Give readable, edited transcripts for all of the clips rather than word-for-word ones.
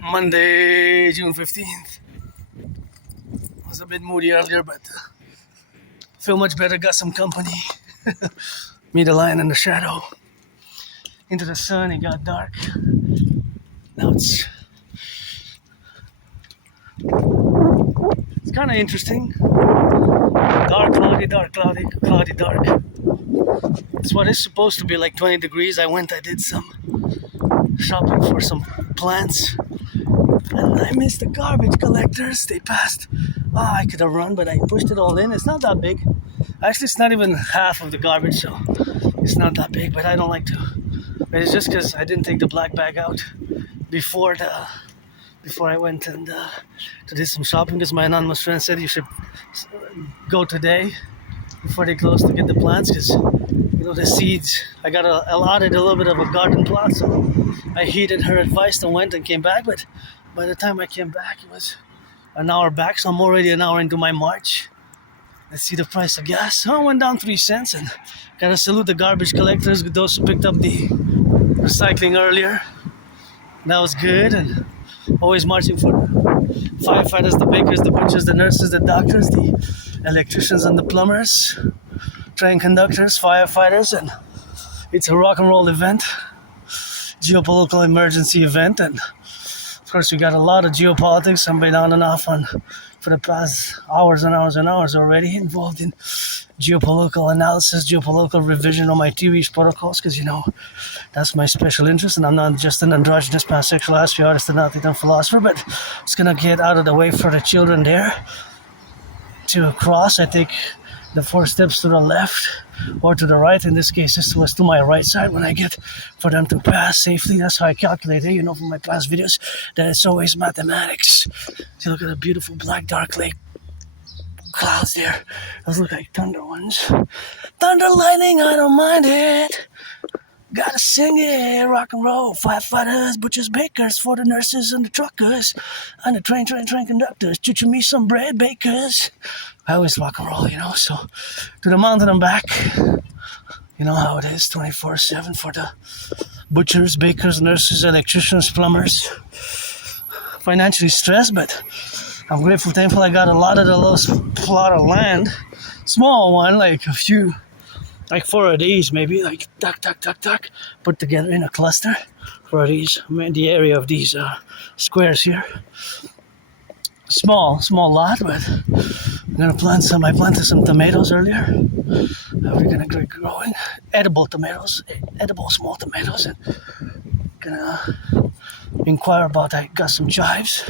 Monday, June 15th. I was a bit moody earlier, but feel much better. Got some company. Me, the lion, in the shadow. Into the sun, it got dark. Now it's kind of interesting. Dark, cloudy, dark, cloudy, cloudy, dark. It's what is supposed to be like 20 degrees. I did some shopping for some plants. And I missed the garbage collectors. They passed. I could have run, but I pushed it all in. It's not that big. Actually, it's not even half of the garbage, so it's not that big, but I don't like to. But it's just because I didn't take the black bag out before I went and to do some shopping, because my anonymous friend said you should go today before they close to get the plants, because the seeds. I got allotted a little bit of a garden plot, so I heeded her advice and went and came back. But by the time I came back, it was an hour back, so I'm already an hour into my march. Let's see the price of gas. So it went down 3 cents, and gotta salute the garbage collectors, those who picked up the recycling earlier. That was good, and always marching for firefighters, the bakers, the butchers, the nurses, the doctors, the electricians and the plumbers, train conductors, firefighters, and it's a rock and roll event, geopolitical emergency event, and of course we got a lot of geopolitics. I've been on and off for the past hours and hours and hours already, involved in geopolitical analysis, geopolitical revision on my TV protocols, because that's my special interest, and I'm not just an androgynous pansexual Aspie artist and athlete and philosopher, but it's gonna get out of the way for the children there to cross. I take the 4 steps to the left or to the right. In this case, this was to my right side when I get for them to pass safely. That's how I calculate it, from my past videos, that it's always mathematics. So look at the beautiful black dark lake clouds there. Those look like thunder ones. Thunder, lightning, I don't mind it. Gotta sing it, rock and roll. Firefighters, butchers, bakers, for the nurses and the truckers, and the train conductors. Choo-choo me some bread, bakers. I always rock and roll, so to the mountain and back. You know how it is, 24/7 for the butchers, bakers, nurses, electricians, plumbers. Financially stressed, but I'm grateful, thankful I got a lot of the little plot of land. Small one, like a few, like 4 of these maybe, like tuck, put together in a cluster. 4 of these, the area of these squares here. Small lot, but I'm gonna plant some. I planted some tomatoes earlier. We're gonna get growing edible tomatoes, edible small tomatoes, and gonna inquire about. I got some chives,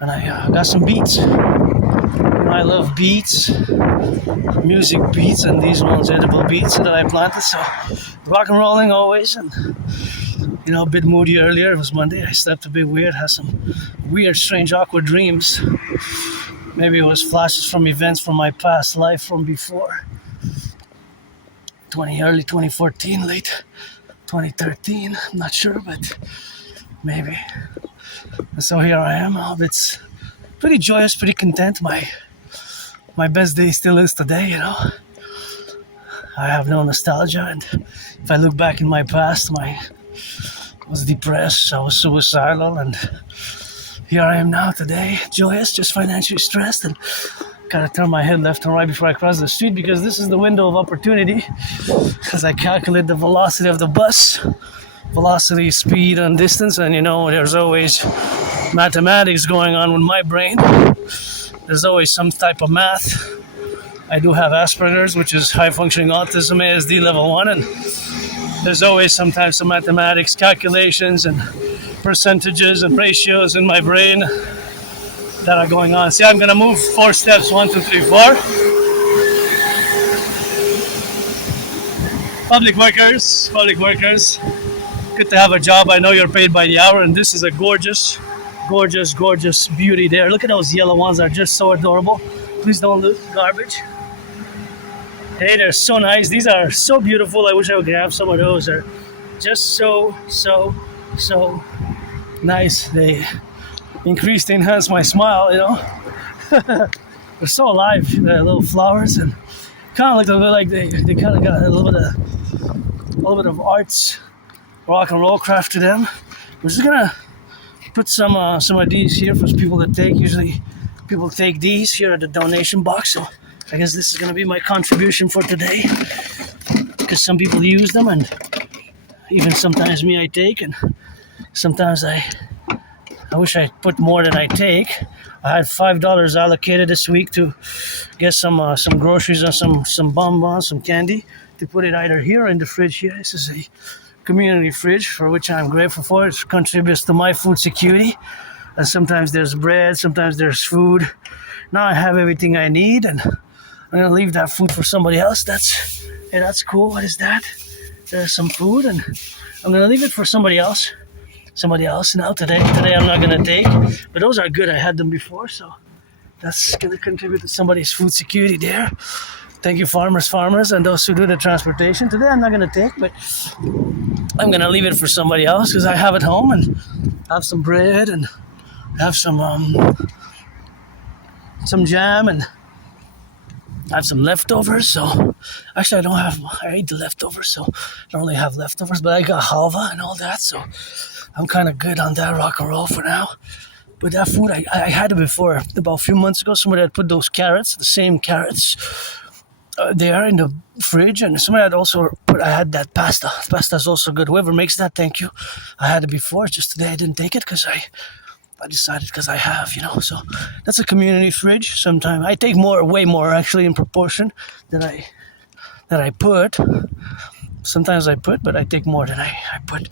and I got some beets. I love beets, music beets, and these ones edible beets that I planted. So rock and rolling always, and a bit moody earlier. It was Monday. I slept a bit weird, had some weird, strange, awkward dreams. Maybe it was flashes from events from my past life from before. Early 2014, late 2013. I'm not sure, but maybe. And so here I am. It's pretty joyous, pretty content. My best day still is today, I have no nostalgia, and if I look back in my past, I was depressed, I was suicidal, and here I am now today, joyous, just financially stressed, and gotta turn my head left and right before I cross the street, because this is the window of opportunity, because I calculate the velocity of the bus, velocity, speed, and distance, and there's always mathematics going on with my brain. There's always some type of math. I do have Asperger's, which is high-functioning autism, ASD level 1, and there's always sometimes some mathematics, calculations, and percentages and ratios in my brain that are going on. See, I'm gonna move 4 steps, 1, 2, 3, 4. Public workers, good to have a job. I know you're paid by the hour, and this is a gorgeous beauty there. Look at those yellow ones, they're just so adorable. Please don't loot garbage. Hey, they're so nice. These are so beautiful. I wish I could have some of those. They're just so nice. They enhance my smile, They're so alive, the little flowers, and kind of look a bit like they kind of got a little bit of arts, rock and roll craft to them. We're just gonna put some of these here for people to take. Usually people take these here at the donation box, so I guess this is going to be my contribution for today, because some people use them, and even sometimes me I take, and sometimes I wish I put more than I take. I had $5 allocated this week to get some groceries and some bonbons, some candy, to put it either here or in the fridge here. This is a community fridge, for which I'm grateful for. It contributes to my food security. And sometimes there's bread, sometimes there's food. Now I have everything I need, and I'm gonna leave that food for somebody else. That's cool. What is that? There's some food, and I'm gonna leave it for somebody else. Now today I'm not gonna take, but those are good. I had them before, so that's gonna contribute to somebody's food security there. Thank you, farmers, and those who do the transportation. Today I'm not gonna take, but I'm gonna leave it for somebody else, because I have it home and have some bread and have some jam, and I have some leftovers. So actually I ate the leftovers, so I don't really have leftovers, but I got halva and all that, so I'm kind of good on that rock and roll for now. But that food, I had it before, about a few months ago. Somebody had put those carrots, the same carrots, there in the fridge, and somebody had also put, I had that pasta. Pasta's also good. Whoever makes that, thank you. I had it before, just today I didn't take it because I decided, because I have, so that's a community fridge. Sometimes I take way more actually in proportion that I put. Sometimes I put, but I take more than I put.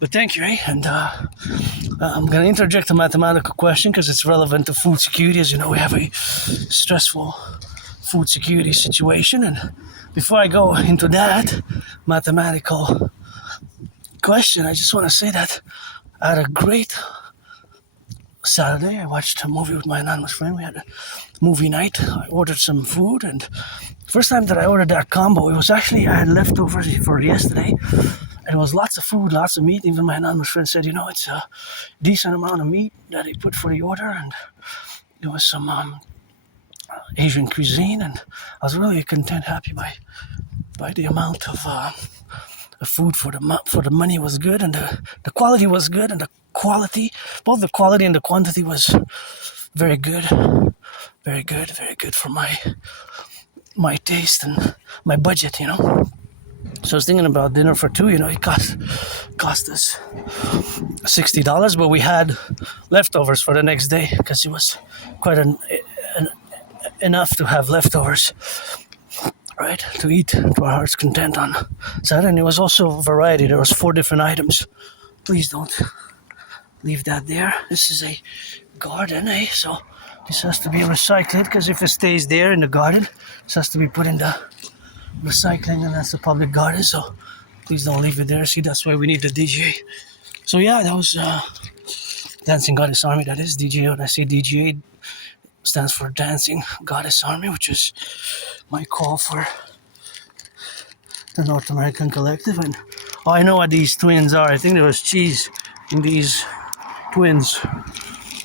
But thank you, and I'm going to interject a mathematical question because it's relevant to food security. As you know, we have a stressful food security situation, and before I go into that mathematical question, I just want to say that I had a great Saturday. I watched a movie with my anonymous friend. We had a movie night. I ordered some food, and first time that I ordered that combo, it was actually, I had leftovers for yesterday, and it was lots of food, lots of meat. Even my anonymous friend said, it's a decent amount of meat that he put for the order, and there was some Asian cuisine, and I was really content, happy by the amount of food for the money was good, and the quality was good, and both the quality and the quantity was very good, very good, very good for my taste and my budget, So I was thinking about dinner for two. It cost us $60, but we had leftovers for the next day because it was quite enough to have leftovers, right, to eat to our heart's content on Saturday. And it was also variety. There was 4 different items. Please don't leave that there. This is a garden, so this has to be recycled, because if it stays there in the garden, this has to be put in the recycling, and that's a public garden, so please don't leave it there. See, that's why we need the DJ. So yeah, that was Dancing Goddess Army. That is DJ. When I say DGA, stands for Dancing Goddess Army, which is my call for the North American Collective. And I know what these twins are. I think there was cheese in these twins. I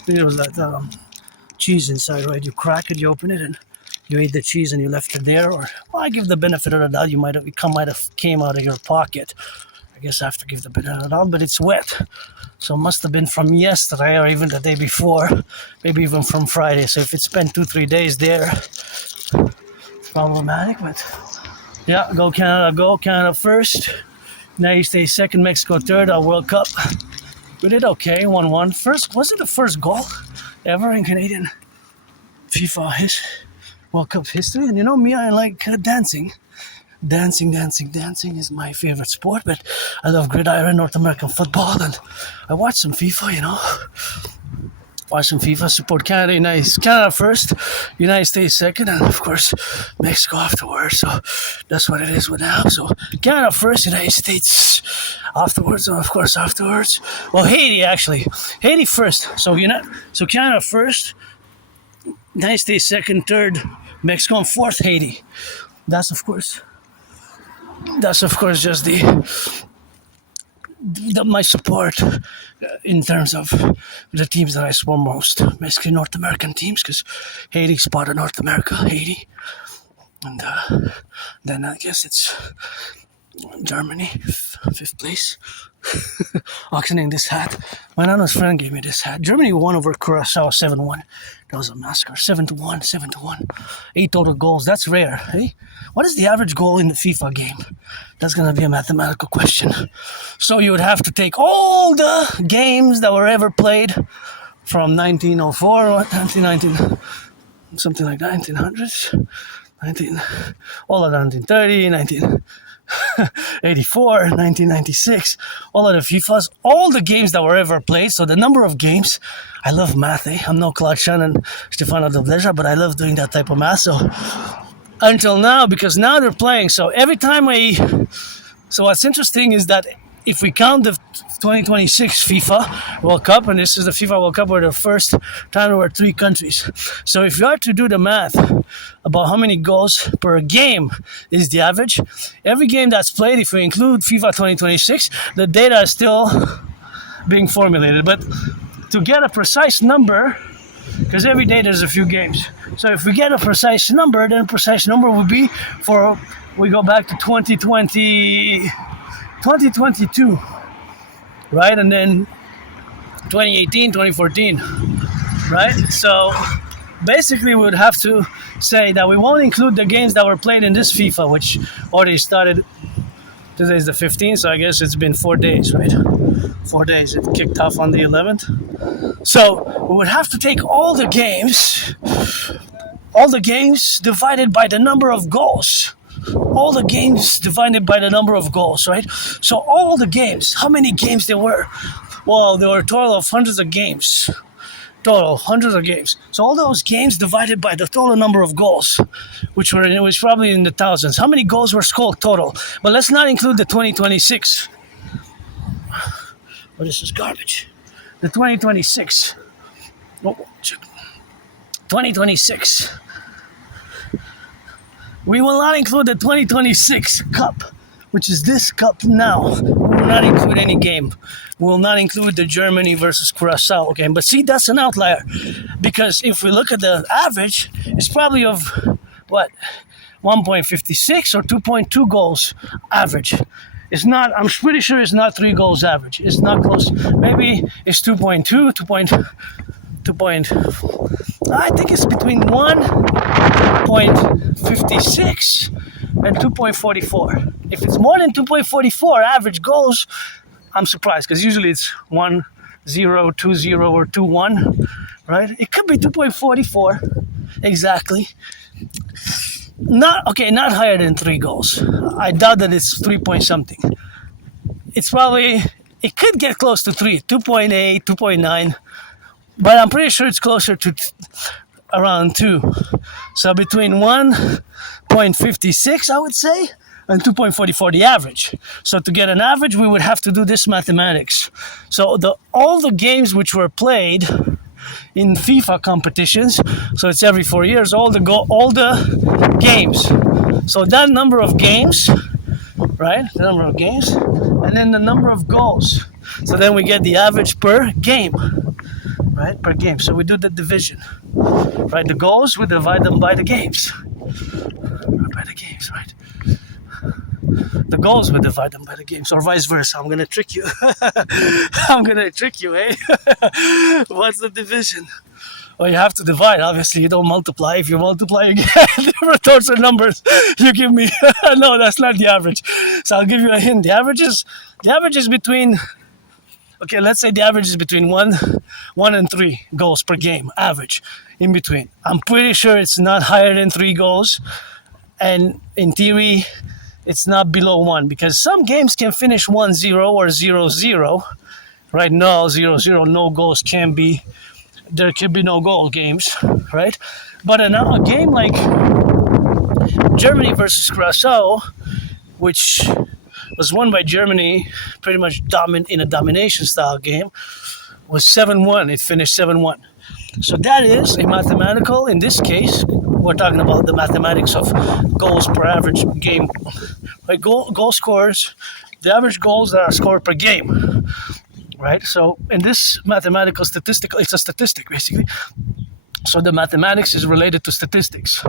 think there was that cheese inside, right? You crack it, you open it, and you ate the cheese and you left it there. Or, well, I give the benefit of the doubt. It might have came out of your pocket. I guess I have to give the benefit of the doubt, but it's wet. So it must have been from yesterday or even the day before, maybe even from Friday. So if it spent 2-3 days there, it's problematic. But yeah, go Canada first. United States second, Mexico third. Our World Cup, we did okay, 1-1. First, was it the first goal ever in Canadian FIFA World Cup history? And me, I like dancing. Dancing is my favorite sport, but I love gridiron, North American football, and I watch some FIFA, watch some FIFA, support Canada, Canada first, United States second, and of course, Mexico afterwards. So that's what it is with now. So Canada first, United States afterwards, and of course afterwards, well, Haiti first. So Canada first, United States second, third, Mexico, and fourth, Haiti. That's of course just my support in terms of the teams that I support most, basically North American teams, because Haiti's part of North America, Haiti. And then I guess it's Germany, fifth place. Auctioning this hat. My nana's friend gave me this hat. Germany won over Curacao 7-1. That was a massacre. 7-1, 7-1. 8 total goals. That's rare. Hey, what is the average goal in the FIFA game? That's gonna be a mathematical question. So you would have to take all the games that were ever played from 1904, 1919, something like that, 1900s, all of 1930, 1984, 1996, all of the FIFAs, all the games that were ever played. So the number of games, I love math. I'm no Claude Shannon, Stefano Dobleja, but I love doing that type of math. So until now, because now they're playing. So every time so what's interesting is that if we count the 2026 FIFA World Cup, and this is the FIFA World Cup where the first time there were 3 countries. So if you are to do the math about how many goals per game is the average, every game that's played, if we include FIFA 2026, the data is still being formulated. But to get a precise number, because every day there's a few games. So if we get a precise number, then a precise number would be we go back to 2022, right? And then 2018, 2014, right? So basically we would have to say that we won't include the games that were played in this FIFA, which already started. Today is the 15th, so I guess it's been 4 days, right? 4 days. It kicked off on the 11th. So we would have to take all the games divided by the number of goals. All the games divided by the number of goals, right? So all the games, how many games there were? Well, there were a total of hundreds of games. So all those games divided by the total number of goals, which was probably in the thousands. How many goals were scored total? But let's not include the 2026. Oh, this is garbage. The 2026. 2026. We will not include the 2026 Cup, which is this Cup now. We will not include any game. We will not include the Germany versus Curacao game. But see, that's an outlier. Because if we look at the average, it's probably of, 1.56 or 2.2 goals average. It's not, I'm pretty sure it's not 3 goals average. It's not close. Maybe it's 2.2, 2. I think it's between 1.56 and 2.44. If it's more than 2.44 average goals, I'm surprised, because usually it's 1-0, 2-0, or 2-1, right? It could be 2.44 exactly. Not higher than 3 goals. I doubt that it's 3 point something. It could get close to 3, 2.8, 2.9. But I'm pretty sure it's closer to around 2. So between 1.56, I would say, and 2.44, the average. So to get an average, we would have to do this mathematics. So all the games which were played in FIFA competitions, so it's every 4 years, all the games. So that number of games, right? The number of games, and then the number of goals. So then we get the average per game. Right, per game. So we do the division. Right, the goals, we divide them by the games. Right? The goals, we divide them by the games, or vice versa. I'm gonna trick you. Eh? What's the division? Well, you have to divide. Obviously, you don't multiply. If you multiply again, different sorts of numbers, you give me. No, that's not the average. So I'll give you a hint. The average is between. Okay, let's say the average is between 1 and 3 goals per game, average, in between. I'm pretty sure it's not higher than 3 goals, and in theory, it's not below 1, because some games can finish 1-0 or 0-0, right? No, 0-0, no goals can be, there can be no goal games, right? But a game like Germany versus Curacao, which was won by Germany pretty much in a domination style game, was 7-1. It finished 7-1. So that is a mathematical, in this case, we're talking about the mathematics of goals per average game. Right? Goal scores, the average goals that are scored per game. Right? So in this mathematical statistical, it's a statistic basically. So the mathematics is related to statistics,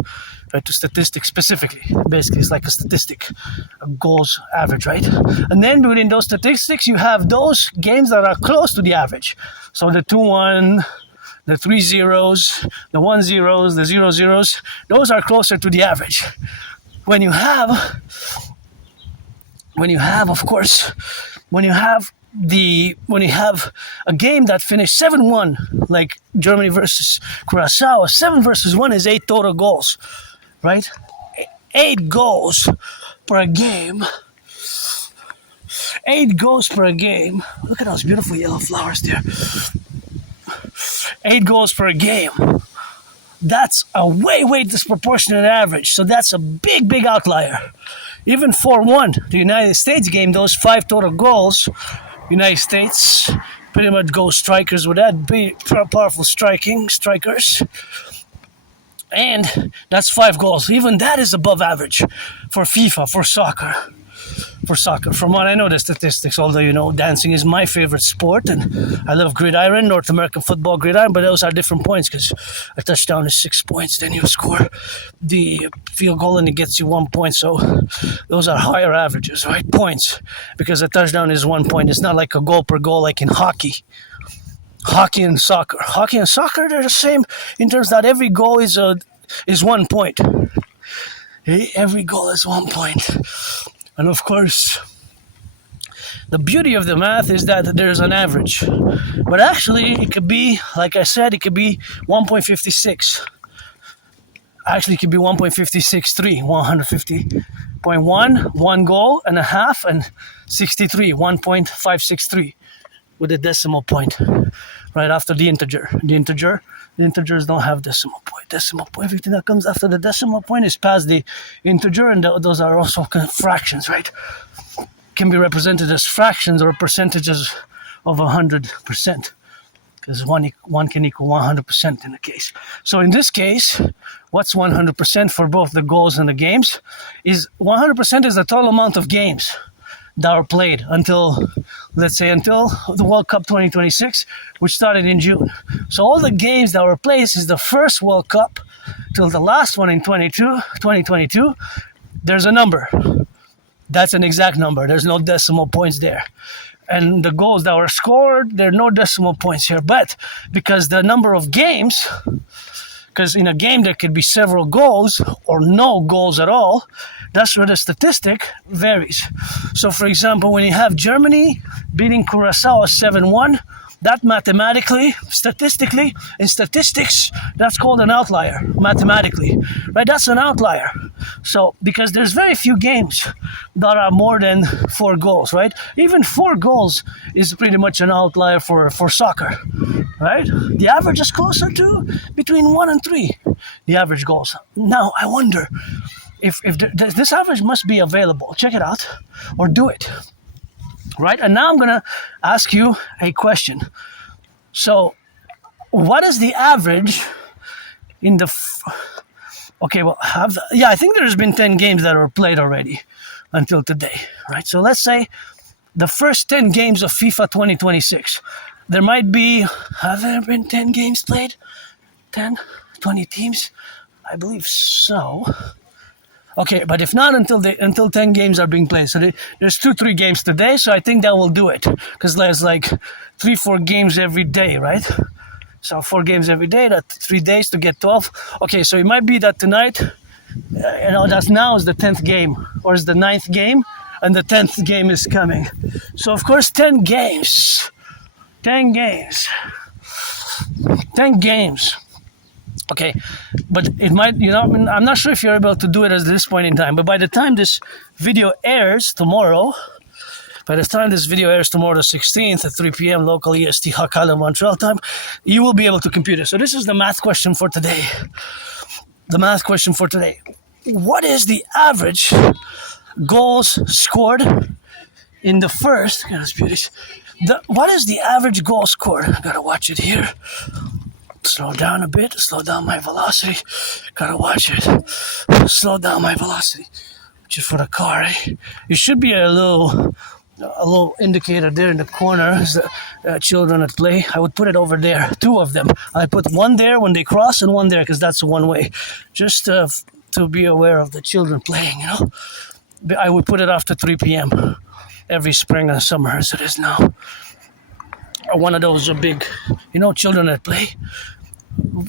right? To statistics specifically. Basically, it's like a statistic, a goals average, right? And then within those statistics, you have those games that are close to the average. So the 2-1, the 3-0s, the 1-0s, the 0-0s, those are closer to the average. When you have, of course, when you have a game that finished 7-1, like Germany versus Curacao, 7-1 is 8 total goals, right? 8 goals per game. 8 goals per game. Look at those beautiful yellow flowers there. 8 goals per game. That's a way disproportionate average. So that's a big outlier. Even 4-1, the United States game, those 5 total goals, United States pretty much go strikers with that, big, powerful strikers. And that's 5 goals. Even that is above average for FIFA, for soccer. From what I know, the statistics, although, dancing is my favorite sport, and I love gridiron, North American football gridiron, but those are different points, because a touchdown is 6 points, then you score the field goal and it gets you 1 point, so those are higher averages, right? Points, because a touchdown is 1 point. It's not like a goal per goal like in hockey. Hockey and soccer, they're the same in terms that every goal is 1 point. Every goal is 1 point. And of course, the beauty of the math is that there's an average. But actually, it could be, like I said, it could be 1.56. Actually, it could be 1.563, 150.1, 1 goal and a half, and 63, 1.563, with a decimal point right after the integer. The integers don't have decimal point. Everything that comes after the decimal point is past the integer, and those are also fractions, right? Can be represented as fractions or percentages of 100%, because one can equal 100% in the case. So in this case, what's 100% for both the goals and the games? Is 100% is the total amount of games that were played until the World Cup 2026, which started in June. So all the games that were played since the first World Cup till the last one in 2022, there's a number. That's an exact number. There's no decimal points there. And the goals that were scored, there are no decimal points here. But because the number of games, because in a game there could be several goals or no goals at all, that's where the statistic varies. So for example, when you have Germany beating Curacao 7-1, that mathematically, statistically, in statistics, that's called an outlier, mathematically, right? That's an outlier. So, because there's very few games that are more than 4 goals, right? Even 4 goals is pretty much an outlier for soccer, right? The average is closer to between 1 and 3, the average goals. Now, I wonder if this average must be available. Check it out, or do it. Right, and now I'm gonna ask you a question. So, what is the average in the? I think there's been 10 games that were played already until today, right? So let's say the first 10 games of FIFA 2026. There might be. Have there been 10 games played? 10, 20 teams? I believe so. Okay, but if not, until 10 games are being played. So there's 2-3 games today, so I think that will do it. Because there's like 3-4 games every day, right? So 4 games every day, that's 3 days to get 12. Okay, so it might be that tonight, that's now is the 10th game, or is the 9th game, and the 10th game is coming. So of course, 10 games. Okay, but it might, I'm not sure if you're able to do it at this point in time, but by the time this video airs tomorrow, the 16th at 3 p.m. local EST Hakala Montreal time, you will be able to compute it. So this is the math question for today. What is the average goals scored in the first, what is the average goal scored? I gotta watch it here. Slow down a bit, slow down my velocity. Gotta watch it. Slow down my velocity. Just for the car, eh? You should be a little a little indicator there in the corner is the children at play. I would put it over there, 2 of them. I put one there when they cross and one there because that's one way, just to be aware of the children playing. I would put it after 3 p.m. every spring and summer as it is now. One of those are big, children at play.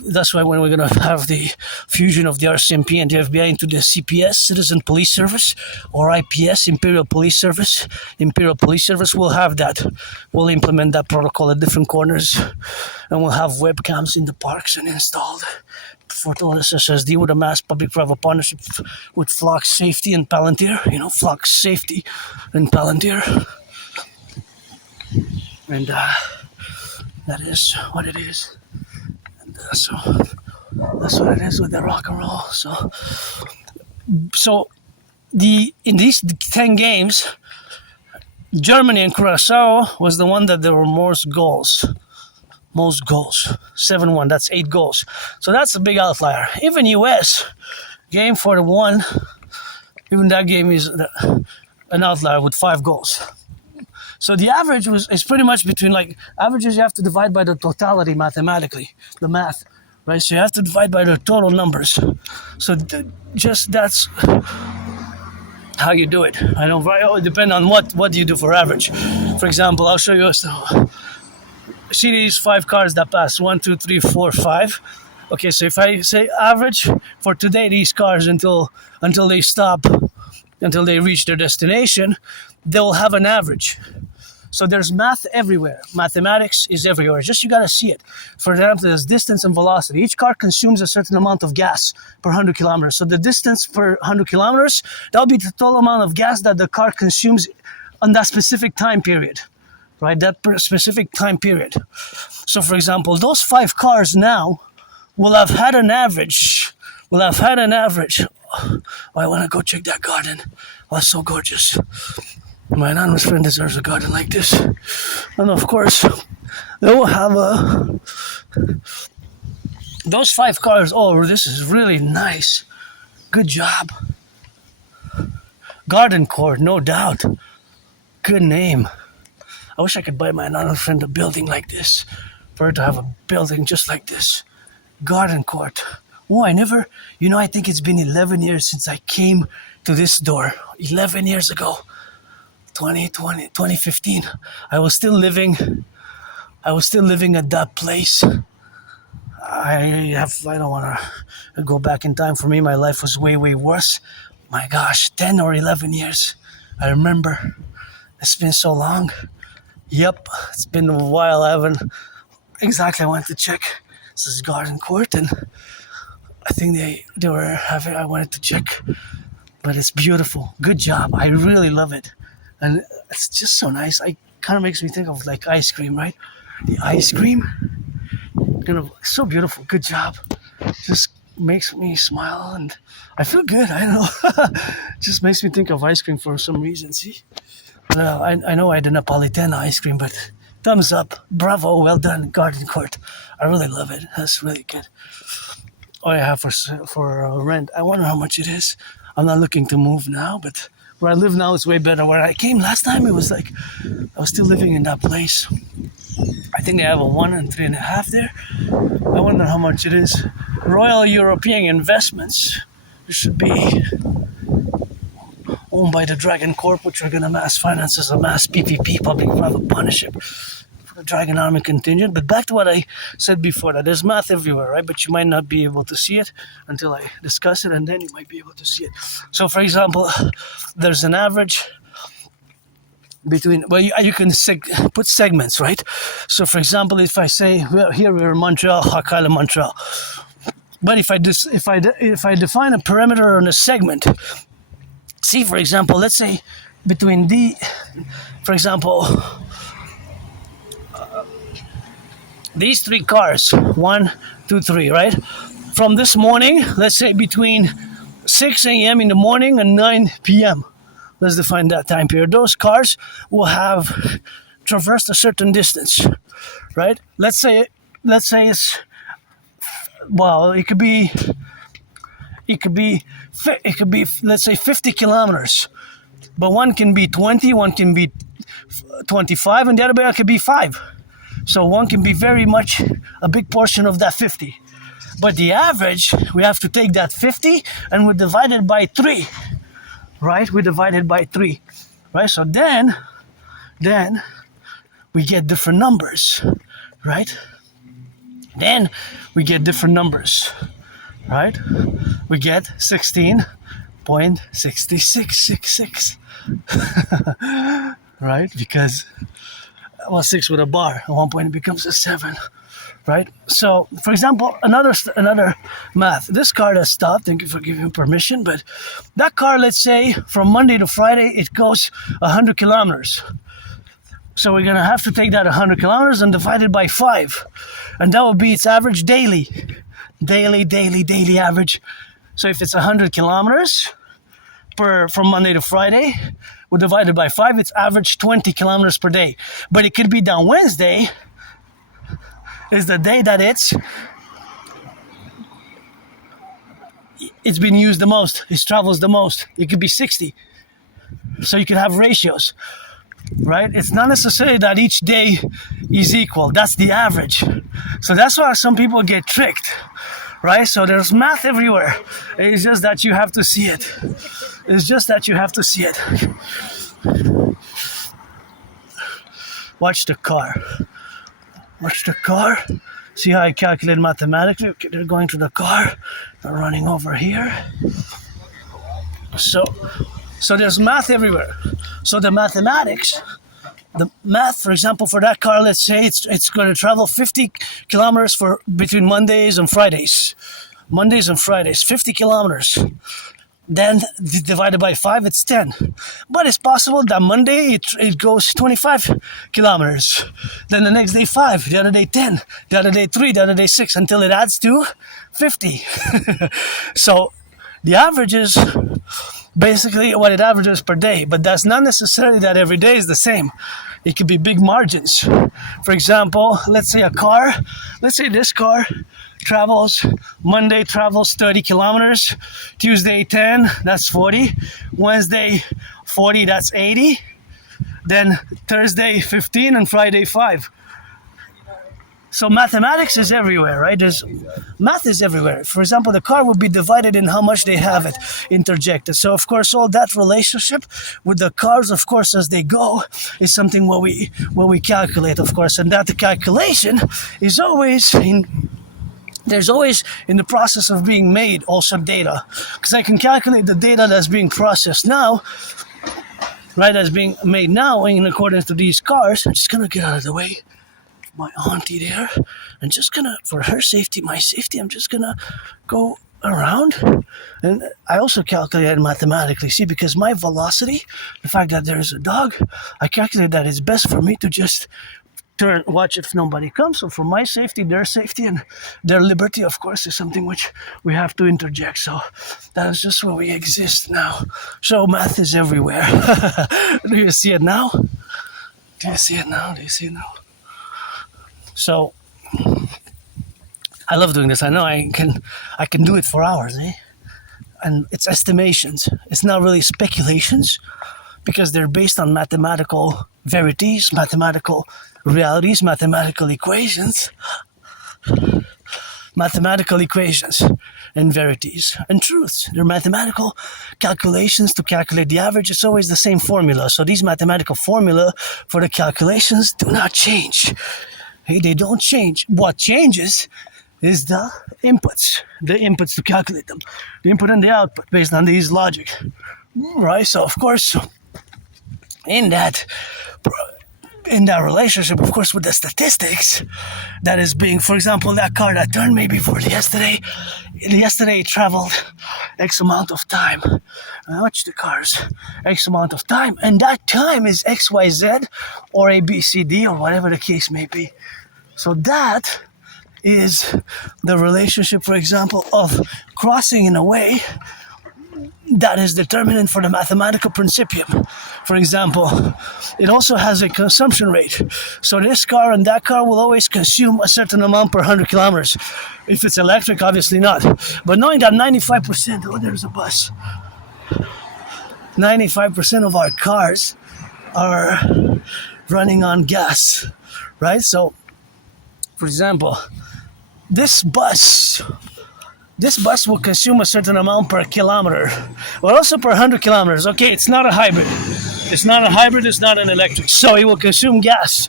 That's why when we're going to have the fusion of the RCMP and the FBI into the CPS, Citizen Police Service, or IPS, Imperial Police Service, we'll have that. We'll implement that protocol at different corners, and we'll have webcams in the parks and installed for this SSD with a mass public-private partnership with Flock Safety and Palantir, Flock Safety and Palantir. And that is what it is. So that's what it is with the rock and roll. So in these 10 games, Germany and Curacao was the one that there were most goals. 7-1. That's 8 goals. So that's a big outlier. Even US, game 41, even that game is an outlier with 5 goals. So the average is pretty much between, averages you have to divide by the totality mathematically, the math, right? So you have to divide by the total numbers. So that's how you do it. I know, right? It will depend on what you do for average. For example, I'll show you. See these 5 cars that pass, 1, 2, 3, 4, 5. Okay, so if I say average for today, these cars until they stop, until they reach their destination, they'll have an average. So there's math everywhere. Mathematics is everywhere. Just you gotta see it. For example, there's distance and velocity. Each car consumes a certain amount of gas per 100 kilometers. So the distance per 100 kilometers, that'll be the total amount of gas that the car consumes on that specific time period, right? That specific time period. So for example, those 5 cars now will have had an average. Oh, I want to go check that garden. Oh, it's so gorgeous. My anonymous friend deserves a garden like this. And of course, they will have those 5 cars. Oh, this is really nice. Good job. Garden Court, no doubt. Good name. I wish I could buy my anonymous friend a building like this. For her to have a building just like this. Garden Court. Oh, I think it's been 11 years since I came to this door. 11 years ago. 2015. I was still living at that place. I don't want to go back in time. For me, my life was way, way worse. My gosh, 10 or 11 years. I remember. It's been so long. Yep, it's been a while. I went to check. This is Garden Court, and I think they were having, I wanted to check. But it's beautiful. Good job. I really love it. And it's just so nice. It kind of makes me think of ice cream, right? The ice cream. Kind of so beautiful. Good job. Just makes me smile and I feel good. I don't know. Just makes me think of ice cream for some reason. See? I know I did Napolitana ice cream, but thumbs up. Bravo. Well done. Garden Court. I really love it. That's really good. Oh, I have for rent. I wonder how much it is. I'm not looking to move now, but where I live now is way better. Where I came last time, it was I was still living in that place. I think they have a 1 and 3.5 there. I wonder how much it is. Royal European Investments. It should be owned by the Dragon Corp, which are going to mass finance as a mass PPP, public-private partnership, for the Dragon Army contingent. But back to what I said before, that there's math everywhere, right? But you might not be able to see it until I discuss it, and then you might be able to see it. So, for example, there's an average between, you can put segments, right? So, for example, if I say, well, here we're in Montreal, Hakala, Montreal. But if I define a perimeter on a segment, see, for example, let's say between for example, these 3 cars, 1, 2, 3, right? From this morning, let's say between 6 a.m. in the morning and 9 p.m. Let's define that time period. Those cars will have traversed a certain distance, right? Let's say it's, well, it could be, let's say 50 kilometers, but one can be 20, one can be 25 and the other barrel could be 5. So one can be very much a big portion of that 50. But the average, we have to take that 50 and we divide it by 3, right? We divide it by 3, right? So then we get different numbers, right? Then we get different numbers, right? We get 16.6666, right? Because, well, 6 with a bar. At one point it becomes a 7, right? So, for example, another math. This car has stopped. Thank you for giving me permission. But that car, let's say, from Monday to Friday, it goes 100 kilometers. So we're going to have to take that 100 kilometers and divide it by 5. And that would be its average daily average. So if it's 100 kilometers from Monday to Friday, we divide it by 5, it's average 20 kilometers per day. But it could be that Wednesday is the day that it's been used the most, it travels the most. It could be 60. So you can have ratios, right? It's not necessarily that each day is equal. That's the average. So that's why some people get tricked, right? So there's math everywhere. It's just that you have to see it. Watch the car. See how I calculate mathematically? Okay, they're going to the car. They're running over here. So there's math everywhere. So the math, for example, for that car, let's say it's going to travel 50 kilometers between Mondays and Fridays. 50 kilometers. Then divided by 5, it's 10. But it's possible that Monday it goes 25 kilometers. Then the next day 5, the other day 10, the other day 3, the other day 6, until it adds to 50. So the average is basically what it averages per day. But that's not necessarily that every day is the same. It could be big margins. For example, let's say this car Monday travels 30 kilometers, Tuesday 10, that's 40, Wednesday 40, that's 80, then Thursday 15 and Friday 5. So mathematics is everywhere, right? Math is everywhere. For example, the car will be divided in how much they have it interjected. So of course, all that relationship with the cars, of course, as they go, is something where we calculate, of course, and that the calculation is always there's always in the process of being made also data, because I can calculate the data that's being processed now, right, that's being made now in accordance to these cars. I'm just gonna get out of the way, my auntie there, and just gonna, for her safety, my safety, I'm just gonna go around. And I also calculated mathematically, see, because my velocity, the fact that there's a dog, I calculated that it's best for me to just watch if nobody comes. So for my safety, their safety, and their liberty, of course, is something which we have to interject. So that is just where we exist now. So math is everywhere. Do you see it now? So I love doing this. I know I can do it for hours, and it's estimations. It's not really speculations, because they're based on mathematical verities, mathematical realities, mathematical equations and verities and truths. They're mathematical calculations to calculate the average. It's always the same formula. So these mathematical formula for the calculations do not change. They don't change. What changes is the inputs to calculate them, the input and the output based on these logic, right? So of course, in that relationship, of course, with the statistics that is being, for example, that car that turned me before yesterday it traveled X amount of time. Watch the cars, X amount of time, and that time is XYZ or ABCD or whatever the case may be. So that is the relationship, for example, of crossing in a way that is determinant for the mathematical principium. For example, it also has a consumption rate. So this car and that car will always consume a certain amount per 100 kilometers. If it's electric, obviously not. But knowing that 95%, oh, there's a bus. 95% of our cars are running on gas, right? So, for example, this bus will consume a certain amount per kilometer, but also per 100 kilometers. Okay, it's not a hybrid. It's not a hybrid, it's not an electric. So it will consume gas.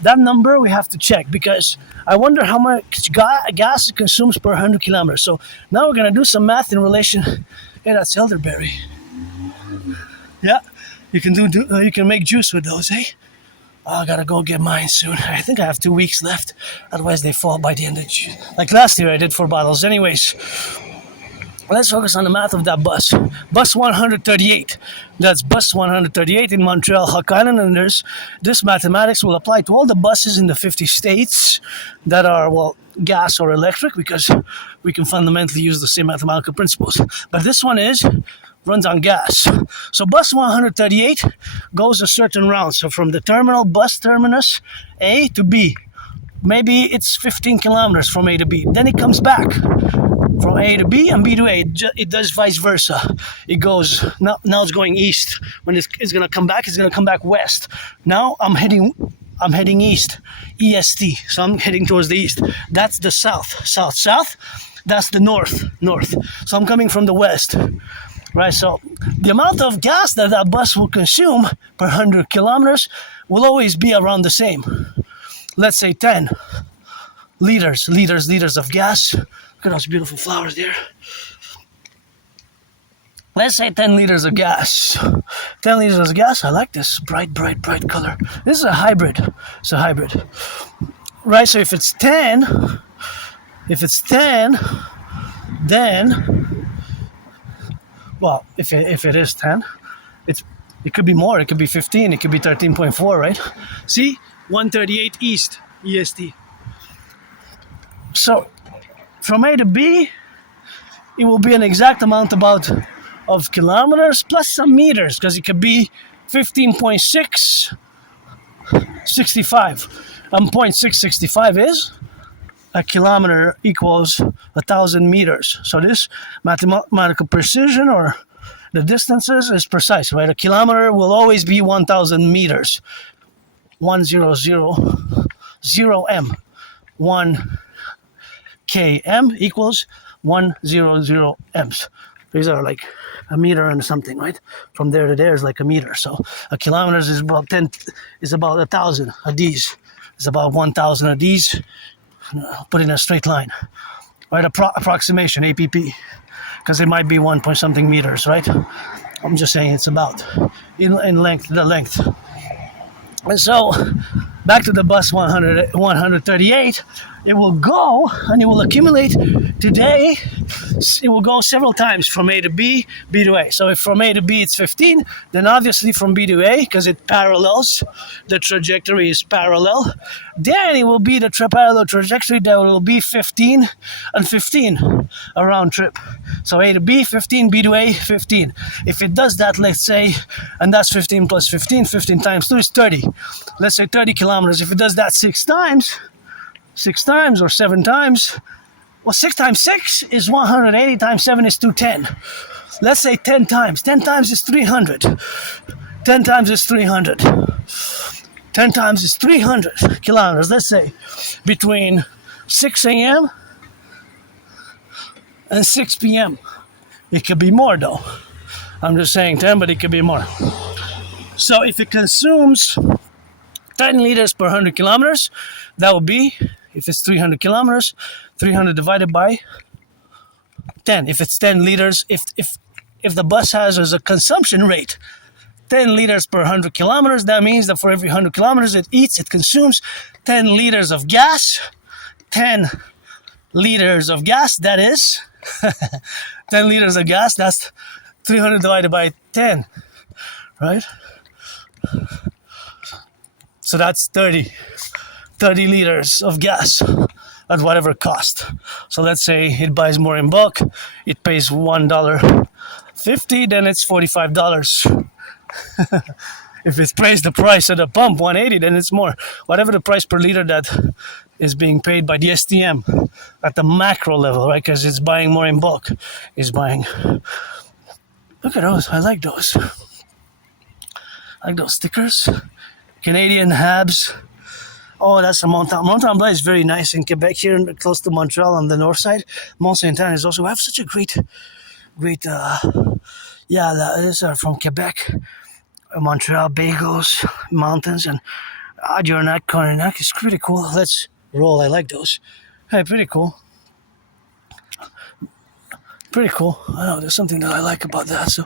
That number we have to check because I wonder how much gas it consumes per 100 kilometers. So now we're going to do some math in relation. Hey, that's elderberry. Yeah, you can make juice with those, eh? Oh, I gotta go get mine soon. I think I have 2 weeks left. Otherwise, they fall by the end of June. Like last year, I did 4 bottles. Anyways, let's focus on the math of that bus. Bus 138. That's bus 138 in Montreal, Hawk Island. And this mathematics will apply to all the buses in the 50 states that are, well, gas or electric because we can fundamentally use the same mathematical principles. But this one runs on gas. So bus 138 goes a certain route. So from the bus terminus A to B, maybe it's 15 kilometers from A to B. Then it comes back from A to B and B to A. It does vice versa. It goes, now it's going east. When it's going to come back, it's going to come back west. Now I'm heading east, EST. So I'm heading towards the east. That's the south. That's the north. So I'm coming from the west. Right, so the amount of gas that bus will consume per 100 kilometers will always be around the same. Let's say 10 liters of gas. Look at those beautiful flowers there. Let's say 10 liters of gas. 10 liters of gas. I like this bright color. This is a hybrid. It's a hybrid. Right, so if it's 10, then, well, if it is 10, it could be more. It could be 15. It could be 13.4, right? See? 138 east, EST. So, from A to B, it will be an exact amount of kilometers plus some meters, because it could be 15.665. 0.665 is a kilometer equals 1,000 meters. So this mathematical precision or the distances is precise, right? A kilometer will always be 1,000 meters. 1,000 m. 1 km equals 100 m's. These are like a meter and something, right? From there to there is like a meter. So a kilometer is about 1,000 of these. It's about 1,000 of these. Put in a straight line, right? Approximation, APP, because it might be 1 point something meters, right? I'm just saying it's about in length, the length. And so back to the bus 138, it will go and it will accumulate today. It will go several times from A to B, B to A. So if from A to B it's 15, then obviously from B to A, because it parallels, the trajectory is parallel, then it will be the parallel trajectory that will be 15 and 15 a round trip. So A to B, 15, B to A, 15. If it does that, let's say, and that's 15 plus 15, 15 times 2 is 30. Let's say 30 kilometers. If it does that 6 times or 7 times, well, 6 times 6 is 180, times 7 is 210. Let's say 10 times. 10 times is 300. 10 times is 300. 10 times is 300 kilometers. Let's say between 6 a.m. and 6 p.m. It could be more though. I'm just saying 10, but it could be more. So if it consumes 10 liters per 100 kilometers, that would be, if it's 300 kilometers, 300 divided by 10. If it's 10 liters, if the bus has as a consumption rate 10 liters per 100 kilometers, that means that for every 100 kilometers it consumes 10 liters of gas. 10 liters of gas, that is 10 liters of gas, that's 300 divided by 10, right? So that's 30 liters of gas at whatever cost. So let's say it buys more in bulk, it pays $1.50, then it's $45. If it's priced the price at the pump, $1.80, then it's more. Whatever the price per liter that is being paid by the STM at the macro level, right? Because it's buying more in bulk. It's buying. Look at those. I like those. I like those stickers. Canadian Habs. Oh, that's a Mont Tremblant is very nice in Quebec here, close to Montreal on the north side. Mont Saint Anne is also. We have such a great. These are from Quebec, Montreal bagels, mountains, and Adirondack, Coronac is pretty cool. Let's roll. I like those. Hey, pretty cool. Pretty cool. I know there's something that I like about that. So,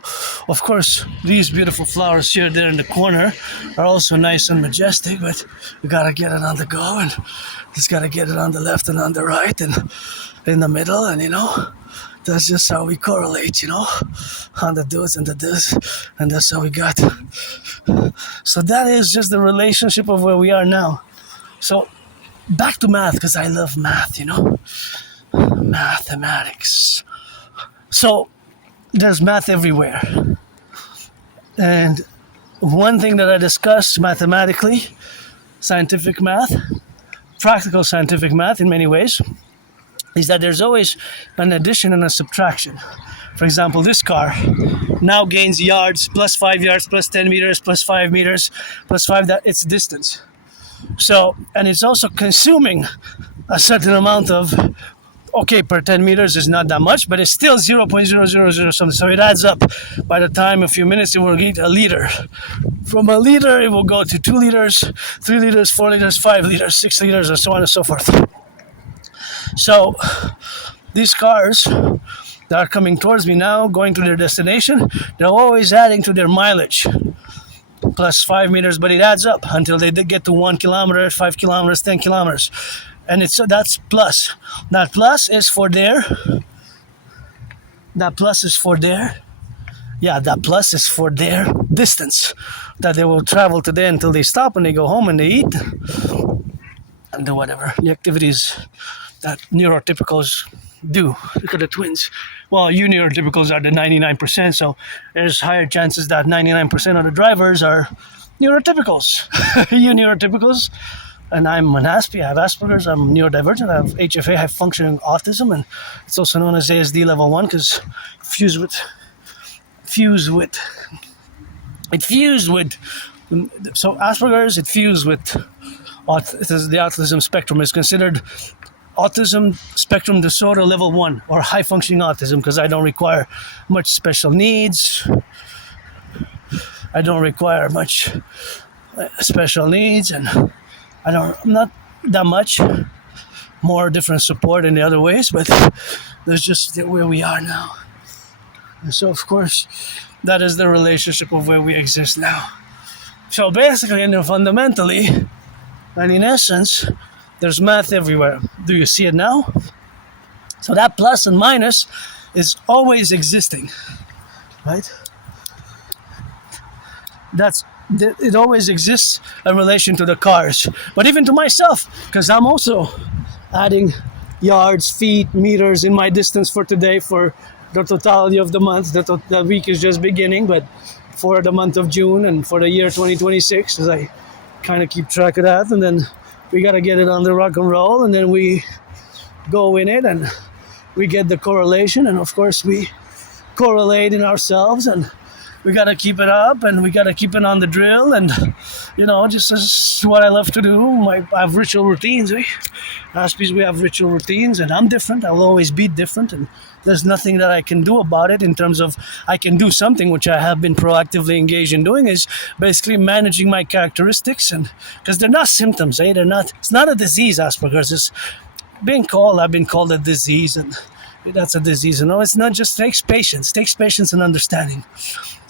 of course, these beautiful flowers here, there in the corner, are also nice and majestic. But we gotta get it on the go, and just gotta get it on the left and on the right, and in the middle, and that's just how we correlate, on the do's and the do's, and that's how we got. So that is just the relationship of where we are now. So back to math, because I love math, mathematics. So there's math everywhere. And one thing that I discussed mathematically, scientific math, practical scientific math in many ways, is that there's always an addition and a subtraction. For example, this car now gains yards, plus 5 yards, plus 10 meters, plus 5 meters, plus 5, that it's distance. So, and it's also consuming a certain amount of, per 10 meters is not that much, but it's still 0.000 something. So it adds up. By the time a few minutes, it will get a liter. From a liter, it will go to 2 liters, 3 liters, 4 liters, 5 liters, 6 liters, and so on and so forth. So these cars that are coming towards me now, going to their destination, they're always adding to their mileage. Plus 5 meters, but it adds up until they get to 1 kilometer, 5 kilometers, 10 kilometers. And that's plus. That plus is for their distance that they will travel today until they stop and they go home and they eat and do whatever. The activities that neurotypicals do. Look at the twins. Well, you neurotypicals are the 99%, so there's higher chances that 99% of the drivers are neurotypicals. You neurotypicals. And I'm an Aspie, I have Asperger's, I'm neurodivergent, I have HFA, high functioning autism, and it's also known as ASD level 1 because it fused with, so Asperger's, it fused with, the autism spectrum is considered autism spectrum disorder level 1 or high functioning autism because I don't require much special needs. I don't require much special needs, and I'm not that much more different support in the other ways, but there's just where we are now. And so, of course, that is the relationship of where we exist now. So basically, and fundamentally, and in essence, there's math everywhere. Do you see it now? So that plus and minus is always existing, right? It always exists in relation to the cars, but even to myself, because I'm also adding yards, feet, meters in my distance for today for the totality of the month. The week is just beginning, but for the month of June and for the year 2026, as I kind of keep track of that, and then we got to get it on the rock and roll, and then we go in it and we get the correlation, and of course we correlate in ourselves, and we got to keep it up, and we got to keep it on the drill, and just as what I love to do. I have ritual routines. Aspies, we have ritual routines, and I'm different. I'll always be different, and there's nothing that I can do about it in terms of I can do something, which I have been proactively engaged in doing, is basically managing my characteristics, and because they're not symptoms, they're not. It's not a disease, Asperger's. It's I've been called a disease, and that's a disease. It's not. Just takes patience and understanding.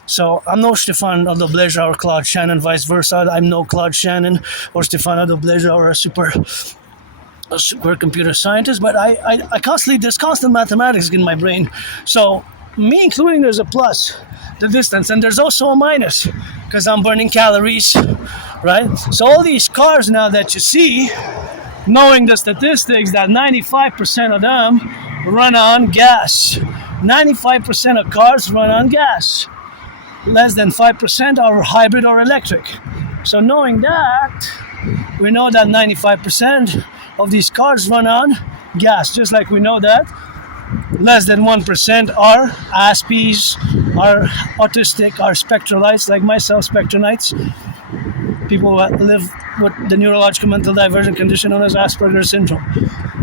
So I'm no Stefan Adobleja or Claude Shannon, vice versa. I'm no Claude Shannon or Stefan Adobleja or a super computer scientist, but I constantly, there's constant mathematics in my brain. So me including, there's a plus, the distance, and there's also a minus because I'm burning calories, right? So all these cars now that you see, knowing the statistics that 95% of them run on gas. 95% of cars run on gas. Less than 5% are hybrid or electric. So knowing that, we know that 95% of these cars run on gas, just like we know that less than 1% are Aspies are autistic, are spectralites, like myself, spectronites, people who live with the neurological mental divergent condition known as Asperger's syndrome.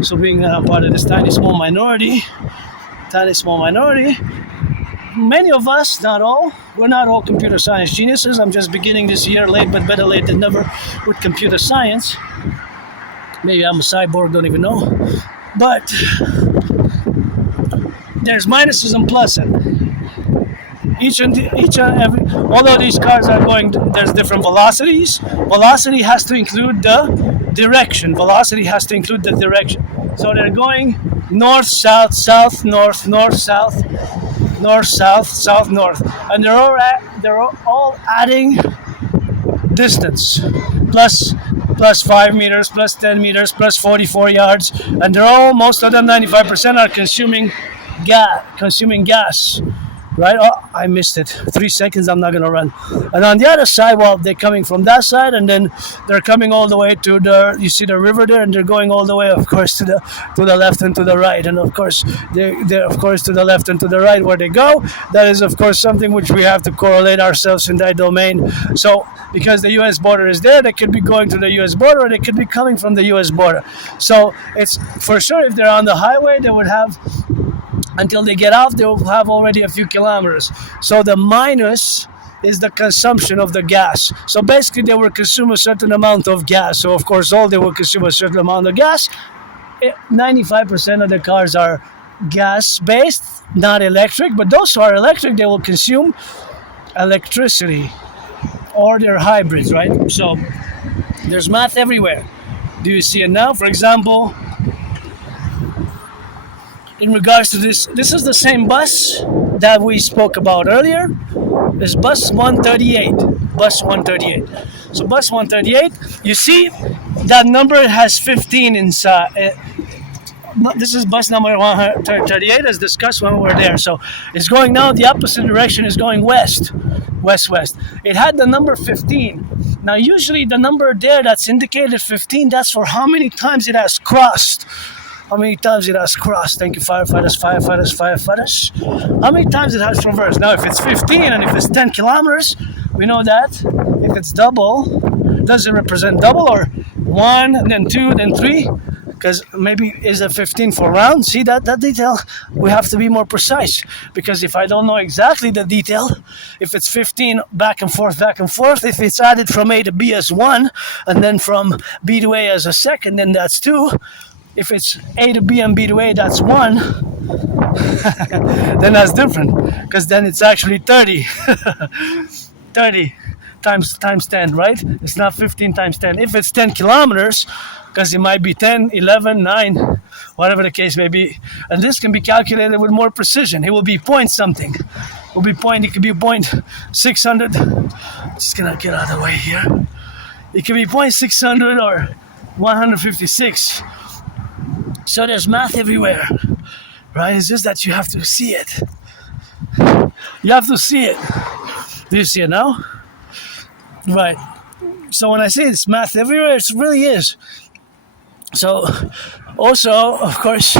So being that I'm part of this tiny small minority, many of us, not all, we're not all computer science geniuses. I'm just beginning this year, late but better late than never, with computer science. Maybe I'm a cyborg, don't even know. But there's minuses and pluses. Each and every, although these cars are going, there's different velocities. Velocity has to include the direction. So they're going north, south, south, north, north, south, north, south, south, north, and they're all adding distance, plus 5 meters, plus 10 meters, plus 44 yards, and they're all, most of them, 95% are consuming gas. Right? Oh, I missed it. 3 seconds, I'm not going to run. And on the other side, well, they're coming from that side, and then they're coming all the way to you see the river there, and they're going all the way, of course, to the left and to the right. And of course, they're of course, to the left and to the right where they go. That is, of course, something which we have to correlate ourselves in that domain. So, because the U.S. border is there, they could be going to the U.S. border, or they could be coming from the U.S. border. So, it's for sure, if they're on the highway, they would have, until they get off, they will have already a few kilometers. So the minus is the consumption of the gas. So basically they will consume a certain amount of gas. So of course all they will consume a certain amount of gas. 95% of the cars are gas based, not electric, but those who are electric, they will consume electricity, or they're hybrids, right? So there's math everywhere. Do you see it now? For example, in regards to this is the same bus that we spoke about earlier. This bus 138. So bus 138, you see that number has 15 inside. This is bus number 138 as discussed when we were there. So it's going now, the opposite direction is going west. It had the number 15. Now usually the number there that's indicated 15, that's for how many times it has crossed. How many times it has crossed? Thank you, firefighters. How many times it has traversed? Now, if it's 15 and if it's 10 kilometers, we know that. If it's double, does it represent double, or 1, then 2, then 3? Because maybe is it 15 for round? See that detail? We have to be more precise. Because if I don't know exactly the detail, if it's 15 back and forth, if it's added from A to B as 1, and then from B to A as a second, then that's 2. If it's A to B and B to A, that's 1, then that's different, because then it's actually 30. 30 times 10, right? It's not 15 times 10. If it's 10 kilometers, because it might be 10, 11, 9, whatever the case may be. And this can be calculated with more precision. It will be point something. It could be point 600. Just gonna get out of the way here. It could be point 600 or 156. So there's math everywhere, right? It's just that you have to see it. You have to see it. Do you see it now? Right. So when I say it's math everywhere, it really is. So also, of course,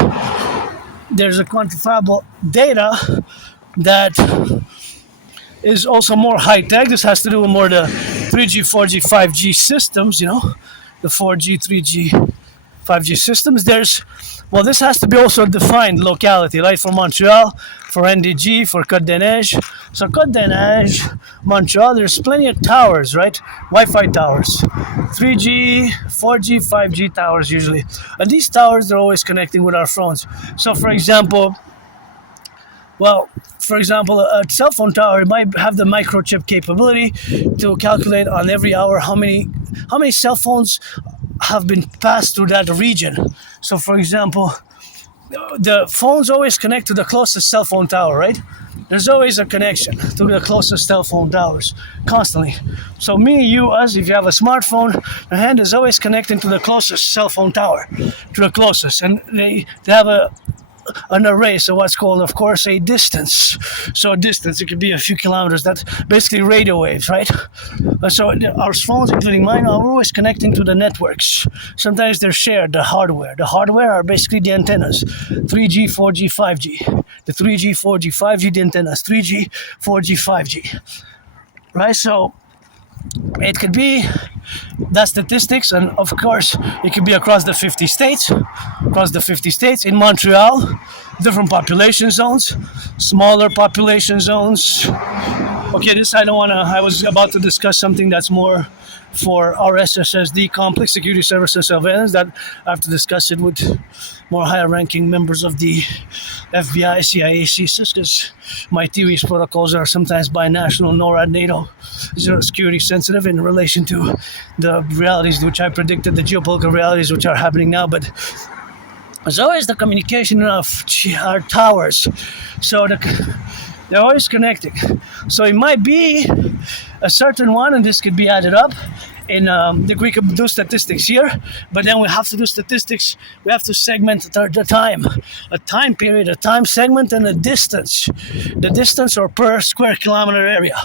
there's a quantifiable data that is also more high-tech. This has to do with more the 3G, 4G, 5G systems, the 4G, 3G, 5G systems. This has to be also defined locality, right? For Montreal, for NDG, for Côte des Neiges. So Côte des Neiges, Montreal, there's plenty of towers, right? Wi-Fi towers. 3G, 4G, 5G towers usually. And these towers, they're always connecting with our phones. So for example, a cell phone tower might have the microchip capability to calculate on every hour how many cell phones have been passed through that region. So for example, the phones always connect to the closest cell phone tower, right? There's always a connection to the closest cell phone towers, constantly. So me, you, us, if you have a smartphone, your hand is always connecting to the closest cell phone tower, to the closest. And they have a an array, so what's called, of course, a distance. So a distance, it could be a few kilometers. That's basically radio waves, right? So our phones, including mine, are always connecting to the networks. Sometimes they're shared, the hardware. The hardware are basically the antennas, 3G, 4G, 5G. The 3G, 4G, 5G, the antennas, 3G, 4G, 5G. Right, so it could be that statistics, and of course it could be across the 50 states. In Montreal, different population zones, smaller population zones. Okay, this I don't want to, I was about to discuss something that's more for our SSSD complex, security service and surveillance, that I have to discuss it with more higher ranking members of the FBI, CIA, CSIS, because my theories protocols are sometimes binational, NORAD, NATO, zero security sensitive in relation to the realities which I predicted, the geopolitical realities which are happening now. But there's always the communication of our towers. So they're always connecting. So it might be a certain one, and this could be added up. We could do statistics here, but then we have to do statistics. We have to segment the time, a time period, a time segment, and a distance. The distance or per square kilometer area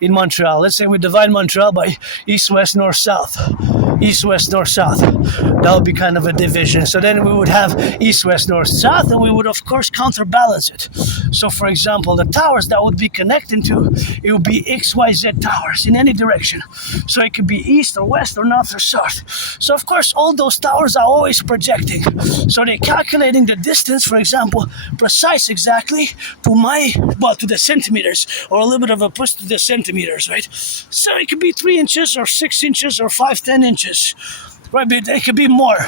in Montreal. Let's say we divide Montreal by east, west, north, south. East, west, north, south. That would be kind of a division. So then we would have east, west, north, south, and we would of course counterbalance it. So for example, the towers that would be connecting to, it would be XYZ towers in any direction. So it could be east or west or north or south. So of course all those towers are always projecting. So they're calculating the distance, for example, precise exactly to the centimeters, or a little bit of a push to the centimeters, right? So it could be 3 inches or 6 inches or 5-10 inches. Right, but it could be more.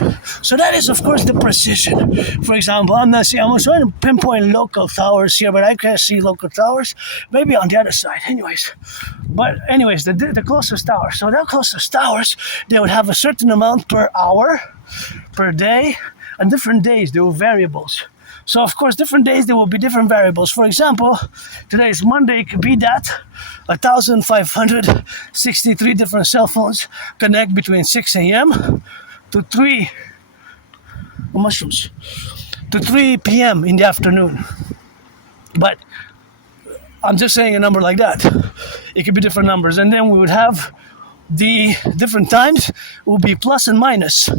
So that is, of course, the precision. For example, I'm trying to pinpoint local towers here, but I can't see local towers. Maybe on the other side. Anyways, the closest tower. So the closest towers, they would have a certain amount per hour, per day, and different days, there were variables. So, of course, different days, there will be different variables. For example, today is Monday, it could be that 1,563 different cell phones connect between 6 a.m. to 3 p.m. in the afternoon. But I'm just saying a number like that. It could be different numbers. And then we would have the different times will be plus and minus,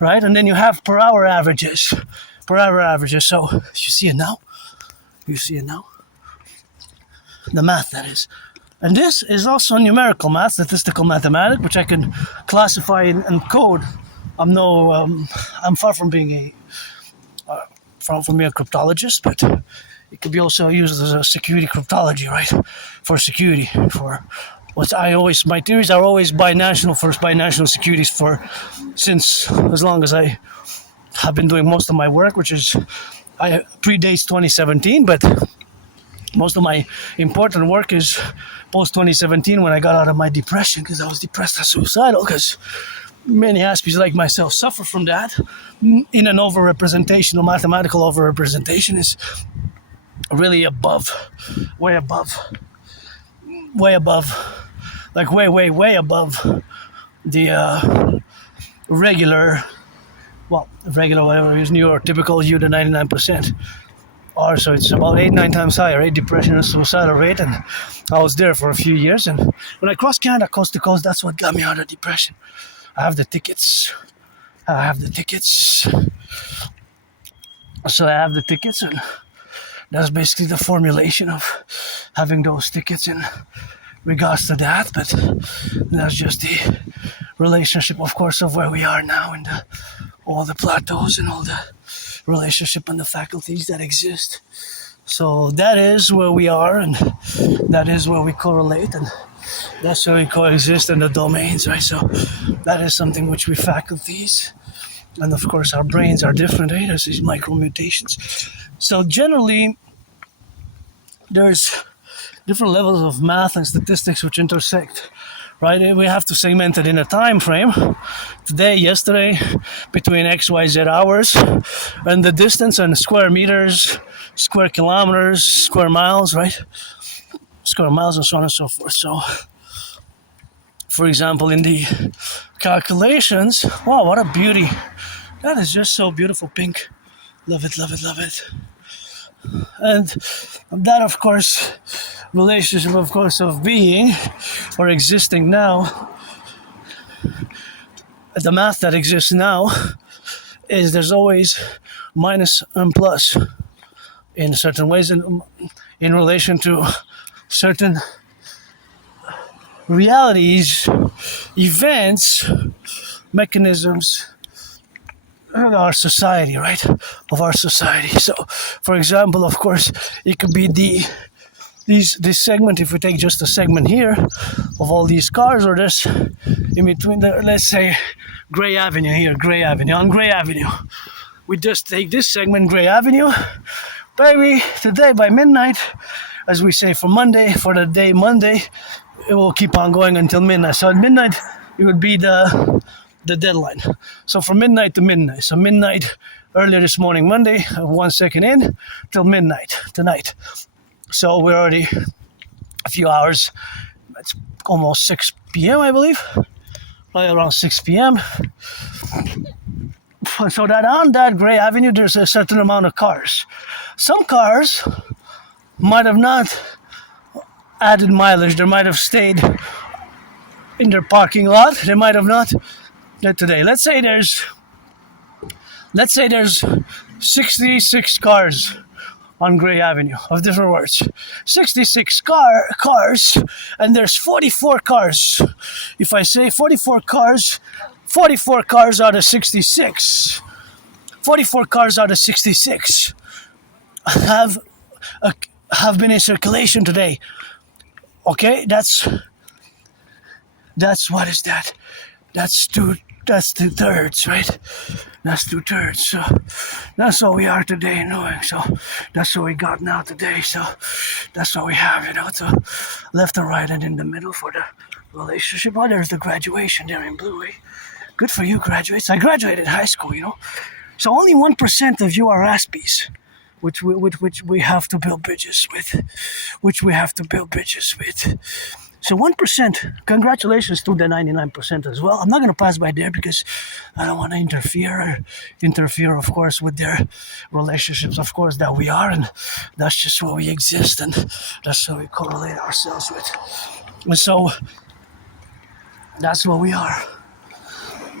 right? And then you have per hour averages. So you see it now? The math, that is. And this is also numerical math, statistical mathematics, which I can classify and code. I'm far from being a cryptologist, but it could be also used as a security cryptology, right? For security, my theories are always binational securities since as long as I have been doing most of my work, which predates 2017, but most of my important work is post 2017 when I got out of my depression, because I was depressed and suicidal, because many Aspies like myself suffer from that. In an overrepresentation, or mathematical overrepresentation is really way above, the regular, whatever is New York, typical U to 99%. So it's about 8-9 times higher, right? Depression and suicidal rate, and I was there for a few years. And when I crossed Canada coast to coast, that's what got me out of depression. I have the tickets. So I have the tickets, and that's basically the formulation of having those tickets in regards to that. But that's just the relationship, of course, of where we are now, and all the plateaus and all the relationship and the faculties that exist. So that is where we are, and that is where we correlate, and that's where we coexist in the domains, right? So that is something which we faculties, and of course our brains are different, right? There's these micro-mutations. So generally, there's different levels of math and statistics which intersect, right? We have to segment it in a time frame. Today, yesterday, between XYZ hours, and the distance and square meters, square kilometers, square miles, right? Square miles and so on and so forth. So, for example, in the calculations, wow, what a beauty. That is just so beautiful pink. Love it, love it, love it. And that, of course, relationship, of course, of being or existing now, the math that exists now is there's always minus and plus in certain ways and in relation to certain realities, events, mechanisms of our society, right? Of our society. So, for example, of course, it could be this segment. If we take just a segment here of all these cars, or this in between, let's say, Gray Avenue here, Gray Avenue. On Gray Avenue, we just take this segment, Gray Avenue, baby. Today by midnight, as we say, for the day Monday, it will keep on going until midnight. So at midnight, it would be the deadline. So from midnight to midnight. So midnight earlier this morning, Monday, 1 second in, till midnight tonight. So we're already a few hours. It's almost 6 p.m., I believe. Right around 6 p.m. So that on that Gray Avenue, there's a certain amount of cars. Some cars might have not added mileage. They might have stayed in their parking lot. They might have not. Today, let's say there's 66 cars on Gray Avenue of different words. 66 cars, and there's 44 cars. If I say 44 cars, 44 cars out of 66. 44 cars out of 66 have been in circulation today. Okay, that's what is that? That's two thirds, right? That's 2/3. So that's what we are today knowing. So that's what we got now today. So that's what we have, to left and right and in the middle for the relationship. Oh, there's the graduation there in blue, eh? Good for you, graduates. I graduated high school, So only 1% of you are Aspies, which we have to build bridges with. So 1%, congratulations to the 99% as well. I'm not going to pass by there because I don't want to interfere, of course, with their relationships, of course, that we are. And that's just what we exist, and that's what we correlate ourselves with. And so that's what we are.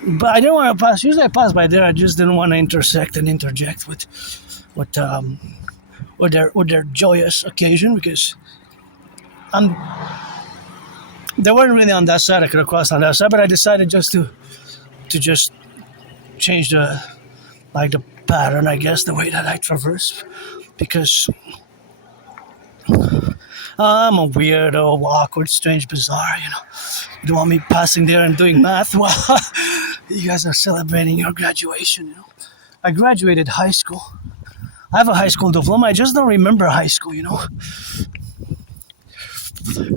But I didn't want to pass. Usually I pass by there. I just didn't want to intersect and interject with their joyous occasion, because they weren't really on that side. I could have crossed on that side, but I decided just to change the pattern, I guess, the way that I traverse, because I'm a weirdo, awkward, strange, bizarre. You don't want me passing there and doing math while you guys are celebrating your graduation. I graduated high school. I have a high school diploma. I just don't remember high school.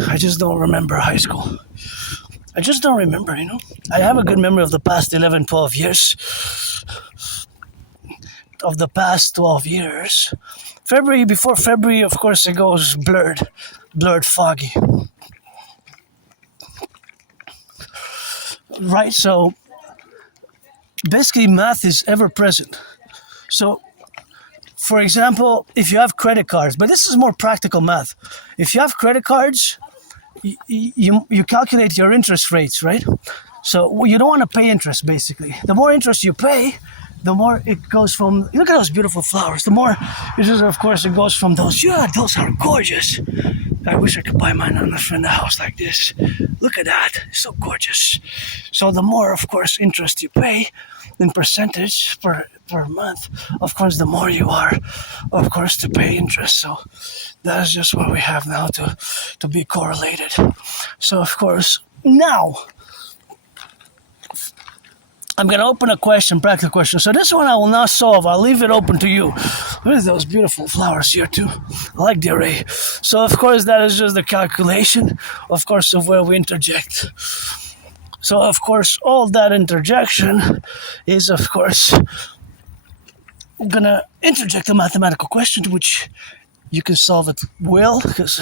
I just don't remember high school. I just don't remember, I have a good memory of the past 11, 12 years. Before February, of course, it goes blurred, foggy. Right, so basically math is ever present. So, for example, if you have credit cards, but this is more practical math. If you have credit cards, you calculate your interest rates, right? So you don't want to pay interest, basically. The more interest you pay, the more it goes from, look at those beautiful flowers. The more, it goes from those, those are gorgeous. I wish I could buy mine on a house like this. Look at that, it's so gorgeous. So the more, of course, interest you pay in percentage per month, of course, the more you are, of course, to pay interest. So that is just what we have now to be correlated. So, of course, now I'm going to open a practical question. So this one I will not solve. I'll leave it open to you. Look at those beautiful flowers here too. I like the array. So, of course, that is just the calculation, of course, of where we interject. So, of course, all that interjection is, of course, I'm going to interject a mathematical question, which you can solve at will, because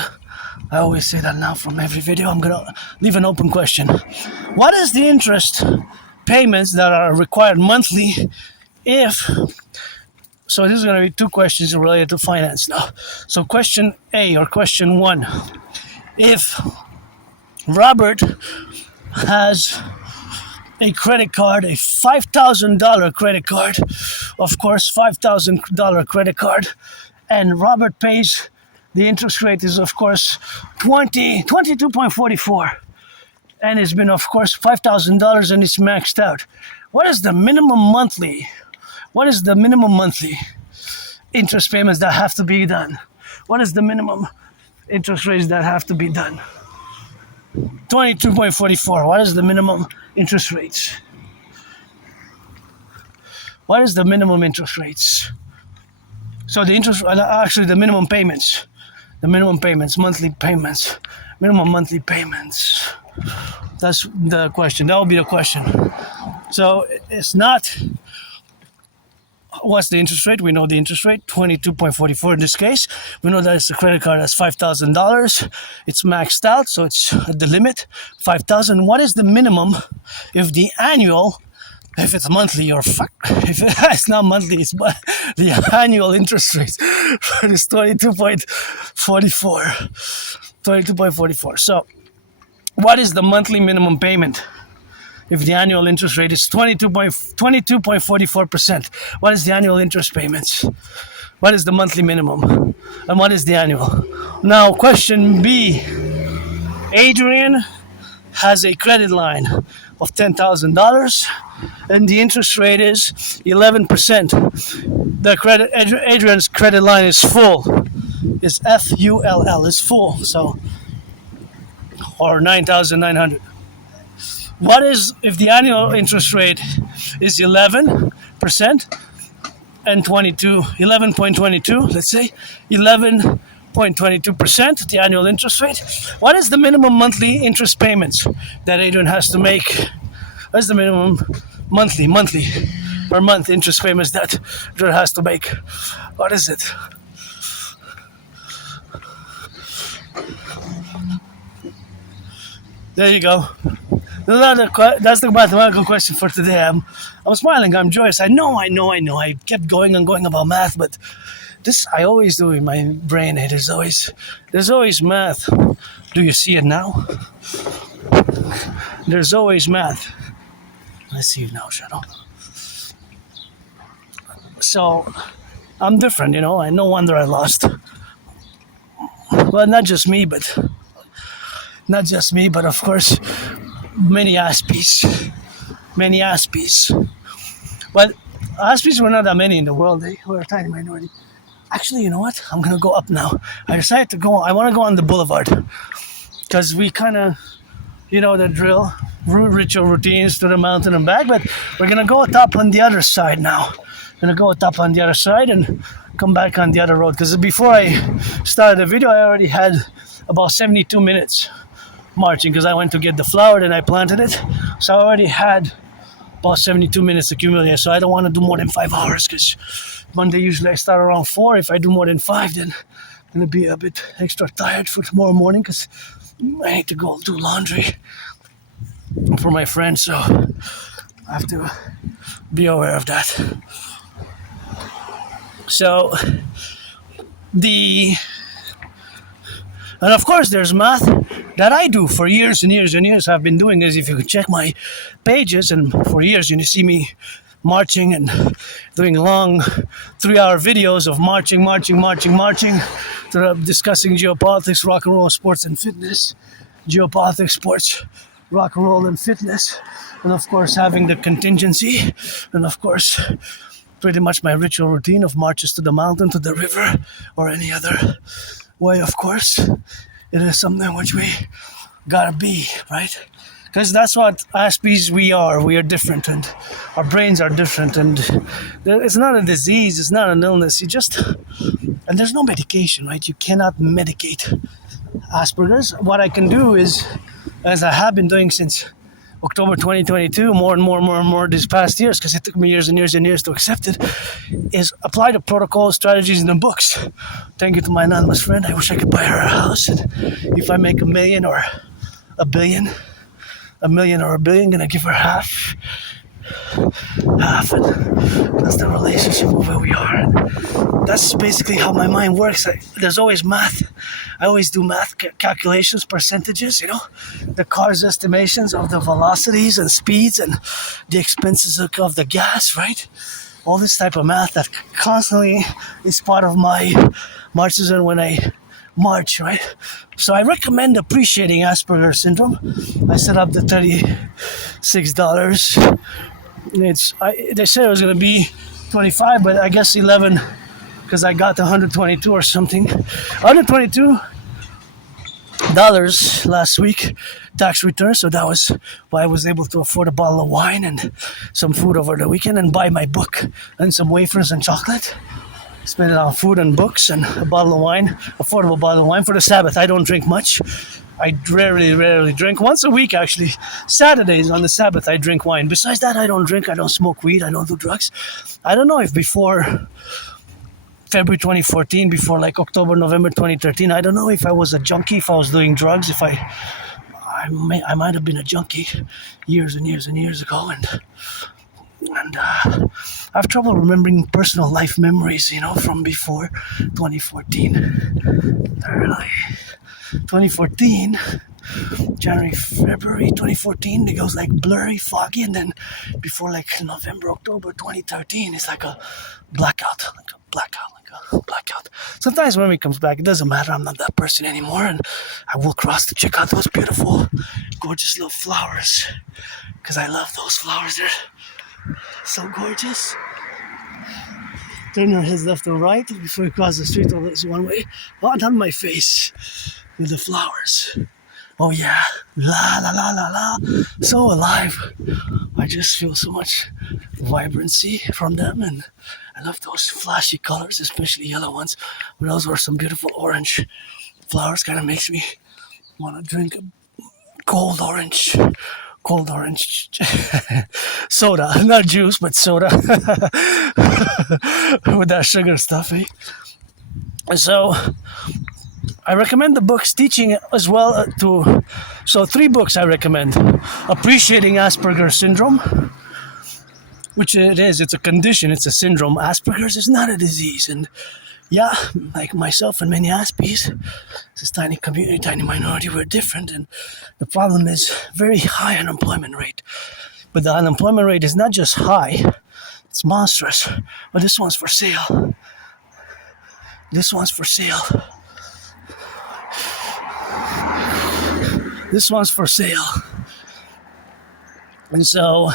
I always say that now from every video. I'm going to leave an open question. What is the interest payments that are required monthly if So this is going to be two questions related to finance now. So question A or question 1. If Robert has a credit card, a $5,000 credit card, of course, $5,000 credit card, and Robert pays, the interest rate is, of course, 22.44, and it's been, of course, $5,000 and it's maxed out. What is the minimum monthly? What is the minimum monthly interest payments that have to be done? What is the minimum interest rates that have to be done? 22.44. What is the minimum interest rates? What is the minimum interest rates? So the interest, actually the minimum payments. The minimum payments, monthly payments. Minimum monthly payments. That's the question. That will be the question. So it's not what's the interest rate. We know the interest rate, 22.44 in this case. We know that it's a credit card that's $5,000. It's maxed out, so it's at the limit, $5,000. What is the minimum if the annual, if it's monthly or if it's not monthly, it's the annual interest rate is 22.44. 22.44. So what is the monthly minimum payment if the annual interest rate is 22.44%? What is the annual interest payments? What is the monthly minimum? And what is the annual? Now, question B. Adrian has a credit line of $10,000 and the interest rate is 11%. The Adrian's credit line is full. It's FULL, is full. So, or 9,900. What is if the annual interest rate is 11% and 11.22, let's say 11.22%, the annual interest rate? What is the minimum monthly interest payments that Adrian has to make? What is the minimum monthly per month interest payments that Adrian has to make? What is it? There you go. That's the mathematical question for today. I'm smiling. I'm joyous. I know. I kept going and going about math, but this I always do in my brain. There's always math. Do you see it now? There's always math. Let's see now, Shadow. So I'm different, and no wonder I lost. Well, not just me, but of course, many Aspies. But Aspies were not that many in the world. They were a tiny minority. Actually, you know what? I'm going to go up now. I decided to go. I want to go on the boulevard because we kind of, the drill, ritual routines to the mountain and back. But we're going to go up on the other side now. Going to go up on the other side and come back on the other road. Because before I started the video, I already had about 72 minutes marching because I went to get the flower and I planted it. So I already had about 72 minutes accumulated. So I don't want to do more than 5 hours because Monday usually I start around 4. If I do more than 5, then I'm going to be a bit extra tired for tomorrow morning because I need to go do laundry for my friends. So I have to be aware of that. So and of course, there's math that I do for years and years and years. I've been doing this. If you could check my pages, and for years you see me marching and doing long 3-hour videos of marching, discussing geopolitics, rock and roll, sports and fitness, geopolitics, sports, rock and roll and fitness, and of course having the contingency, and of course pretty much my ritual routine of marches to the mountain, to the river, or any other way, of course. It is something which we gotta be, right? Because that's what Aspies we are. We are different, and our brains are different, and it's not a disease, it's not an illness. And there's no medication, right? You cannot medicate Asperger's. What I can do is, as I have been doing since October 2022, more and more these past years, because it took me years and years to accept it, is apply the protocols, strategies, and the books. Thank you to my anonymous friend. I wish I could buy her a house. And if I make $1 million or $1 billion, gonna give her half, and that's the relationship of where we are. And that's basically how my mind works. There's always math. I always do math calculations, percentages, the car's estimations of the velocities and speeds and the expenses of the gas, right? All this type of math that constantly is part of my marches and when I march, right? So I recommend appreciating Asperger's syndrome. I set up the $36. They said it was going to be 25, but I guess 11 because I got the 122 or something. $122 last week tax return, so that was why I was able to afford a bottle of wine and some food over the weekend and buy my book and some wafers and chocolate. Spend it on food and books and a bottle of wine, affordable bottle of wine for the Sabbath. I don't drink much. I rarely drink. Once a week, actually. Saturdays on the Sabbath, I drink wine. Besides that, I don't drink. I don't smoke weed. I don't do drugs. I don't know if before February 2014, before like October, November 2013, I don't know if I was a junkie, if I was doing drugs, if I might have been a junkie years and years and years ago. And I have trouble remembering personal life memories, from before 2014. Early 2014, January, February 2014, it goes like blurry, foggy, and then before like November, October 2013, it's like a blackout. Sometimes when it comes back, it doesn't matter. I'm not that person anymore, and I will cross to check out those beautiful, gorgeous little flowers, because I love those flowers. They're so gorgeous. Turn your heads left or right before you cross the street. Oh, there's one way. On my face with the flowers. Oh yeah, la la la la la. So alive. I just feel so much vibrancy from them, and I love those flashy colors, especially yellow ones. But those were some beautiful orange flowers. Kind of makes me want to drink a cold orange soda, not juice, but soda with that sugar stuff, eh? So I recommend the books teaching as well so 3 books I recommend. Appreciating Asperger's Syndrome, which it is, it's a condition, it's a syndrome. Asperger's is not a disease, and yeah, like myself and many Aspies, this tiny community, tiny minority, we're different, and the problem is very high unemployment rate. But the unemployment rate is not just high, it's monstrous. But this one's for sale. This one's for sale. This one's for sale. And so,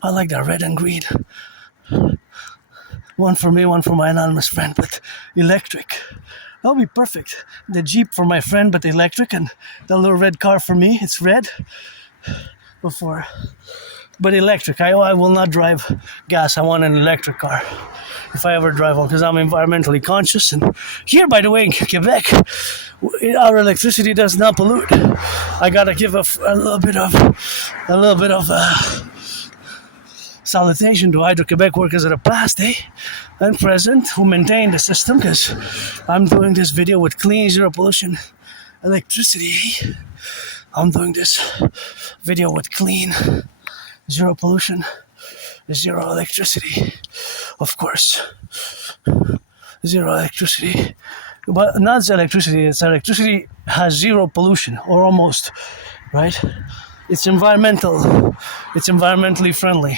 I like that red and green. One for me, one for my anonymous friend, but electric. That'll be perfect. The Jeep for my friend, but electric, and the little red car for me. It's red. But electric. I will not drive gas. I want an electric car if I ever drive one, because I'm environmentally conscious. And here, by the way, in Quebec, our electricity does not pollute. I gotta give a little bit of salutation to Hydro-Quebec workers that are past, and present, who maintain the system, because I'm doing this video with clean, zero pollution electricity. I'm doing this video with clean, zero pollution, zero electricity, of course. Zero electricity. But not electricity, it's electricity has zero pollution, or almost, right? It's environmentally friendly.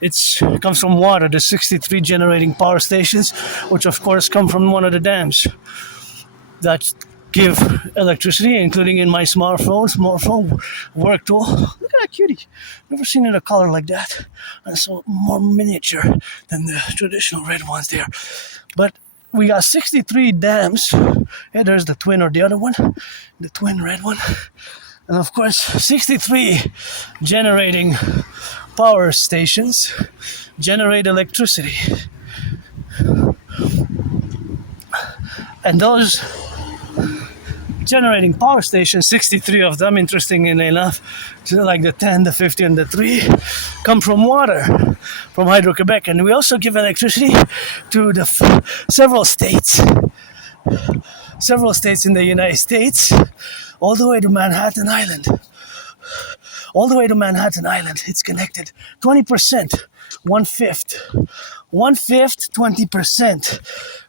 It comes from water. There's 63 generating power stations, which of course come from one of the dams that give electricity, including in my smartphone work tool. Look at that cutie. Never seen it a color like that. And so more miniature than the traditional red ones there. But we got 63 dams. Yeah, there's the twin or the other one, the twin red one. And of course, 63 generating power stations generate electricity. And those generating power stations, 63 of them, interestingly enough, like the 10, the 50, and the 3, come from water, from Hydro-Quebec. And we also give electricity to the several states in the United States, all the way to Manhattan Island. It's connected. 20% 1/5. 1/5, 20%.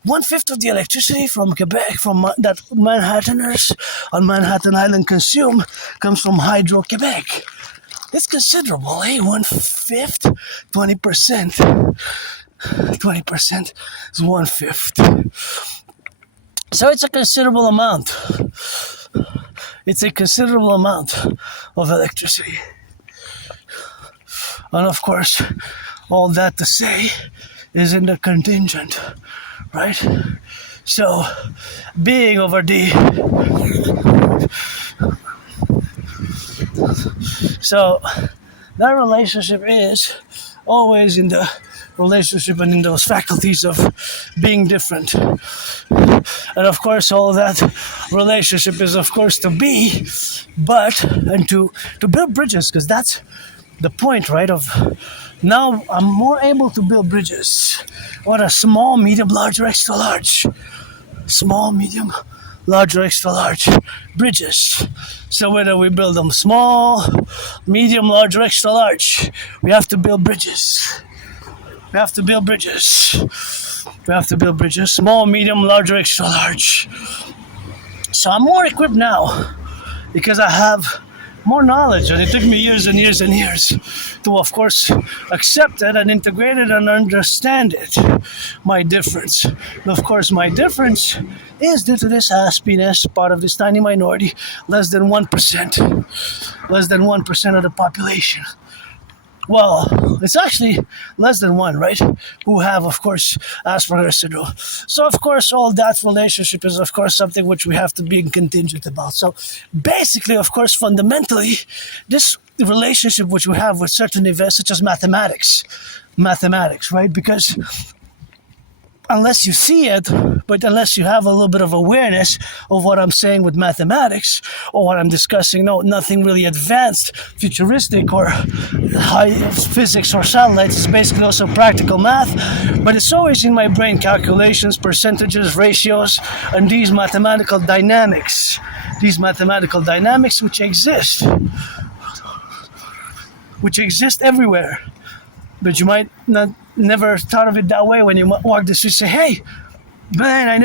1/5 of the electricity from Quebec, that Manhattaners on Manhattan Island consume, comes from Hydro Quebec. It's considerable, eh? 1/5, 20%. 20% is 1/5. So it's a considerable amount. It's a considerable amount of electricity. And of course, all that to say is in the contingent, right? So, being over D. So, that relationship is always in the relationship and in those faculties of being different. And of course, all that relationship is, of course, to be, and to build bridges, because that's the point, right? Of now I'm more able to build bridges. What a small, medium, large, or extra large. Small, medium, large, or extra large bridges. So whether we build them small, medium, large, or extra large, we have to build bridges. We have to build bridges. We have to build bridges. Small, medium, large, or extra large. So I'm more equipped now because I have more knowledge, and it took me years and years and years to, of course, accept it and integrate it and understand it. My difference. And of course, my difference is due to this Aspie-ness, part of this tiny minority, less than 1%. Less than 1% of the population. Well, it's actually less than one, right? Who have, of course, Asperger's syndrome. So, of course, all that relationship is, of course, something which we have to be contingent about. So, basically, of course, fundamentally, this relationship which we have with certain events, such as mathematics, right? Because unless you see it, but unless you have a little bit of awareness of what I'm saying with mathematics, or what I'm discussing, nothing really advanced, futuristic, or high physics or satellites. It's basically also practical math, but it's always in my brain: calculations, percentages, ratios, and these mathematical dynamics which exist everywhere. But you might never thought of it that way when you walk the street. Say, hey, man,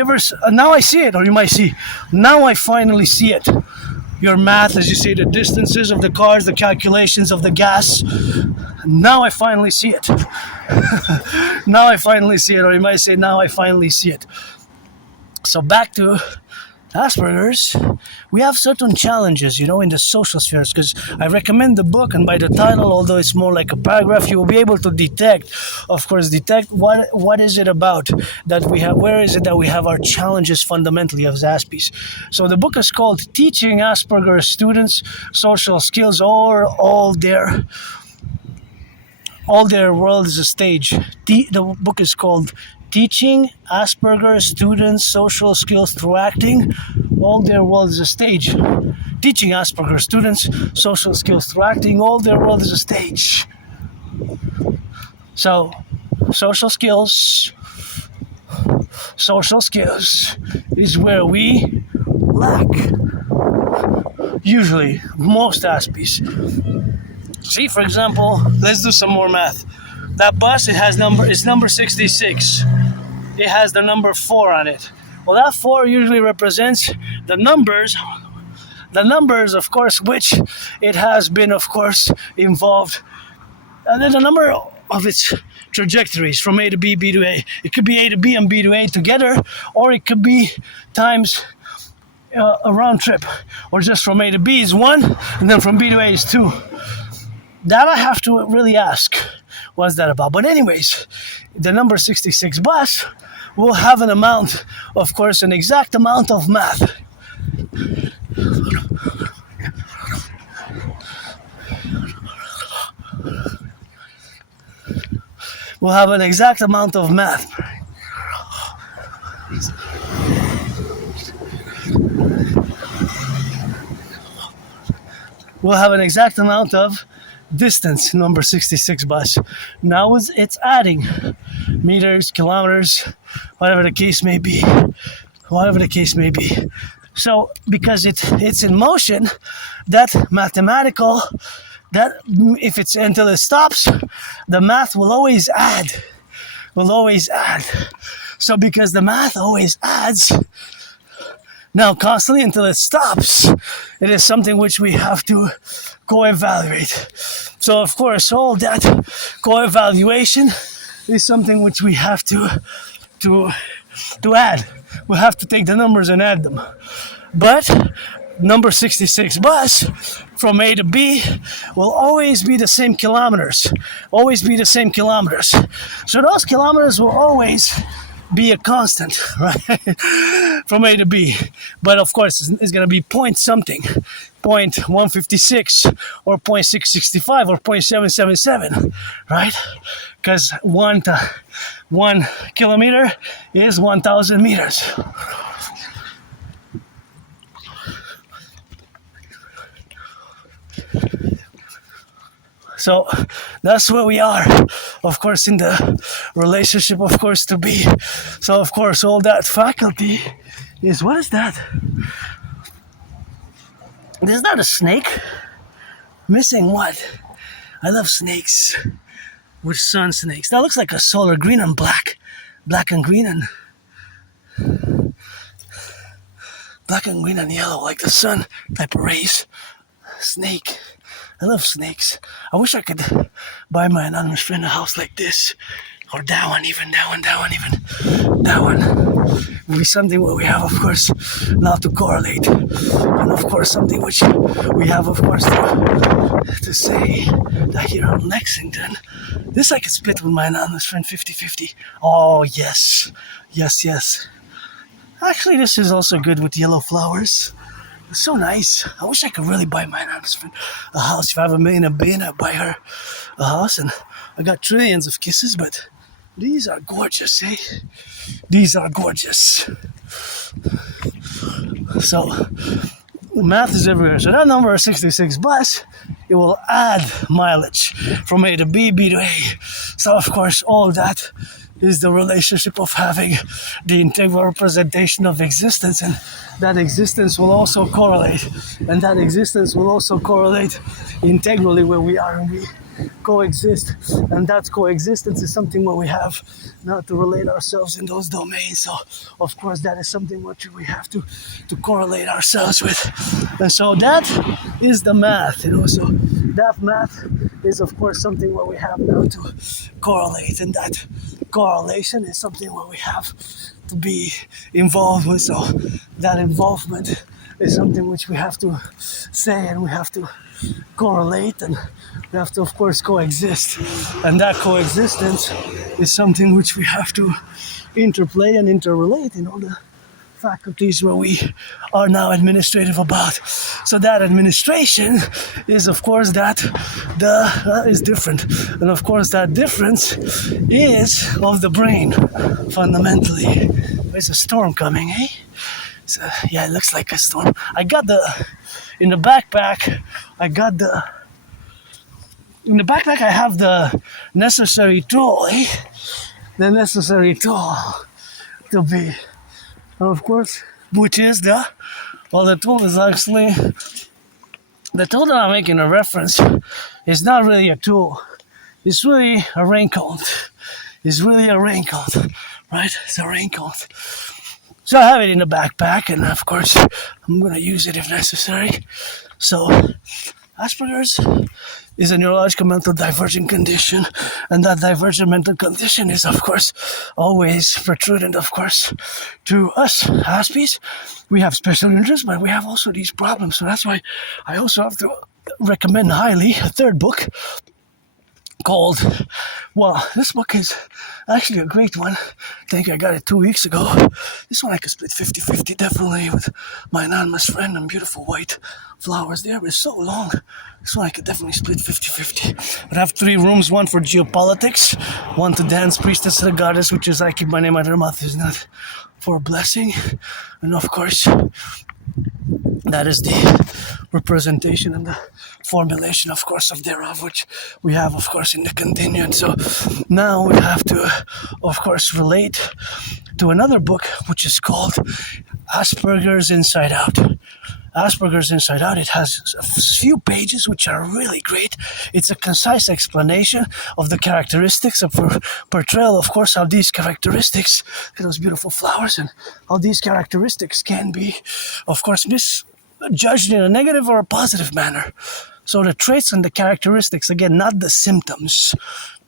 now I see it. Or you might see, now I finally see it. Your math, as you say, the distances of the cars, the calculations of the gas. Now I finally see it. Now I finally see it. Or you might say, now I finally see it. So back to Asperger's, we have certain challenges, in the social spheres, because I recommend the book, and by the title, although it's more like a paragraph, you will be able to detect what is it about that we have, where is it that we have our challenges fundamentally as Aspies. So the book is called Teaching Asperger's Students Social Skills, or All Their World is a Stage. The book is called Teaching Asperger's Students Social Skills Through Acting, All Their World is a Stage. Teaching Asperger's Students Social Skills Through Acting, All Their World is a Stage. So, social skills is where we lack. Usually, most Aspies. See, for example, let's do some more math. That bus, it's number 66. It has the number 4 on it. Well, that 4 usually represents the numbers, of course, which it has been, of course, involved. And then the number of its trajectories from A to B, B to A. It could be A to B and B to A together, or it could be times a round trip, or just from A to B is 1, and then from B to A is 2. That I have to really ask, what's that about? But anyways, the number 66 bus will have an amount, of course, an exact amount of math. We'll have an exact amount of math. We'll have an exact amount of distance, number 66 bus. Now it's adding meters, kilometers, whatever the case may be. So because it's in motion, that mathematical that if it's until it stops, the math will always add. So because the math always adds, now constantly until it stops, it is something which we have to co-evaluate. So of course, all that co-evaluation is something which we have to add. We have to take the numbers and add them. But number 66 bus from A to B will always be the same kilometers. So those kilometers will always be a constant, right? From A to B. But of course, it's going to be point something. 0.156 or 0.665 or 0.777, right? Because 1 kilometer is 1,000 meters. So that's where we are, of course, in the relationship, of course, to be. So, of course, all that faculty is, what is that? Is that a snake? Missing what? I love snakes. With sun snakes. That looks like a solar green and black. Black and green and yellow, like the sun type of rays. Snake. I love snakes. I wish I could buy my anonymous friend a house like this. Or that one even. That one would be something where we have, of course, not to correlate. And of course, something which we have, of course, to say that here in Lexington, this I could split with my anonymous friend 50-50. Oh, yes. Actually, this is also good with yellow flowers. It's so nice. I wish I could really buy my anonymous friend a house. If I have $1 million, I'd buy her a house. And I got trillions of kisses, but these are gorgeous, eh? These are gorgeous. So, math is everywhere. So that number 66 bus, it will add mileage from A to B, B to A. So, of course, all that is the relationship of having the integral representation of existence, and that existence will also correlate. And that existence will also correlate integrally where we are and we coexist. And that coexistence is something where we have not to relate ourselves in those domains. So, of course, that is something which we have to correlate ourselves with. And so that is the math, So that math is, of course, something where we have now to correlate. And that correlation is something where we have to be involved with. So that involvement is something which we have to say, and we have to correlate, and we have to, of course, coexist. And that coexistence is something which we have to interplay and interrelate in all the faculties where we are now administrative about. So that administration is, of course, that is different. And of course, that difference is of the brain, fundamentally. There's a storm coming, eh? So, yeah, it looks like a storm. In the backpack, I have the necessary tool, eh? The necessary tool to be, of course, which is the tool is actually, the tool that I'm making a reference is not really a tool. It's really a raincoat. Right? It's a raincoat. So I have it in the backpack, and of course, I'm going to use it if necessary. So, Asperger's is a neurological mental divergent condition, and that divergent mental condition is, of course, always protrudent, of course, to us, Aspies. We have special interests, but we have also these problems. So that's why I also have to recommend highly a third book called, this book is actually a great one. I think I got it 2 weeks ago. This one I could split 50-50 definitely with my anonymous friend and beautiful white flowers there. But it's so long. This one I could definitely split 50-50. But I have 3 rooms, one for geopolitics, one to dance, priestess to the goddess, which is I keep my name out of her mouth, is not for a blessing. And of course, that is the representation and the formulation, of course, of thereof, which we have, of course, in the continued. So now we have to, of course, relate to another book, which is called Asperger's Inside Out. Asperger's Inside Out, it has a few pages which are really great. It's a concise explanation of the characteristics of portrayal, of course, how these characteristics, those beautiful flowers, and how these characteristics can be, of course, misjudged in a negative or a positive manner. So the traits and the characteristics, again, not the symptoms.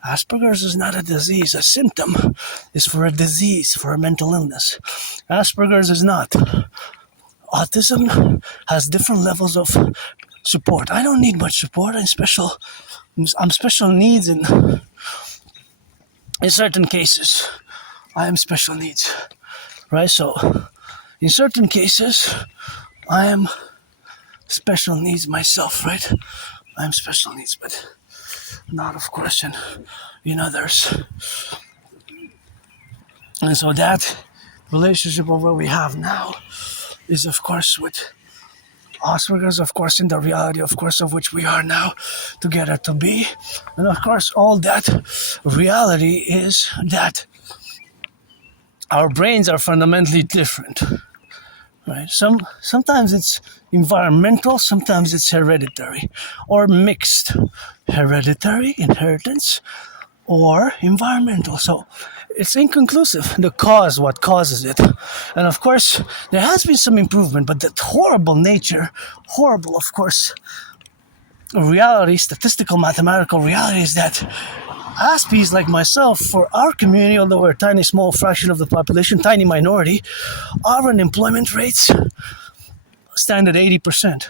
Asperger's is not a disease. A symptom is for a disease, for a mental illness. Asperger's is not. Autism has different levels of support. I don't need much support. I'm special needs in certain cases. I am special needs, right? So in certain cases, I am special needs myself, right? I am special needs, but not, of course, in others. And so that relationship of what we have now is, of course, with Asperger's, of course, in the reality, of course, of which we are now together to be. And of course, all that reality is that our brains are fundamentally different, right? Sometimes it's environmental, sometimes it's hereditary, or mixed hereditary, inheritance, or environmental. So it's inconclusive, the cause, what causes it. And of course, there has been some improvement, but that horrible, of course, reality, statistical, mathematical reality is that Aspies like myself, for our community, although we're a tiny, small fraction of the population, tiny minority, our unemployment rates stand at 80%.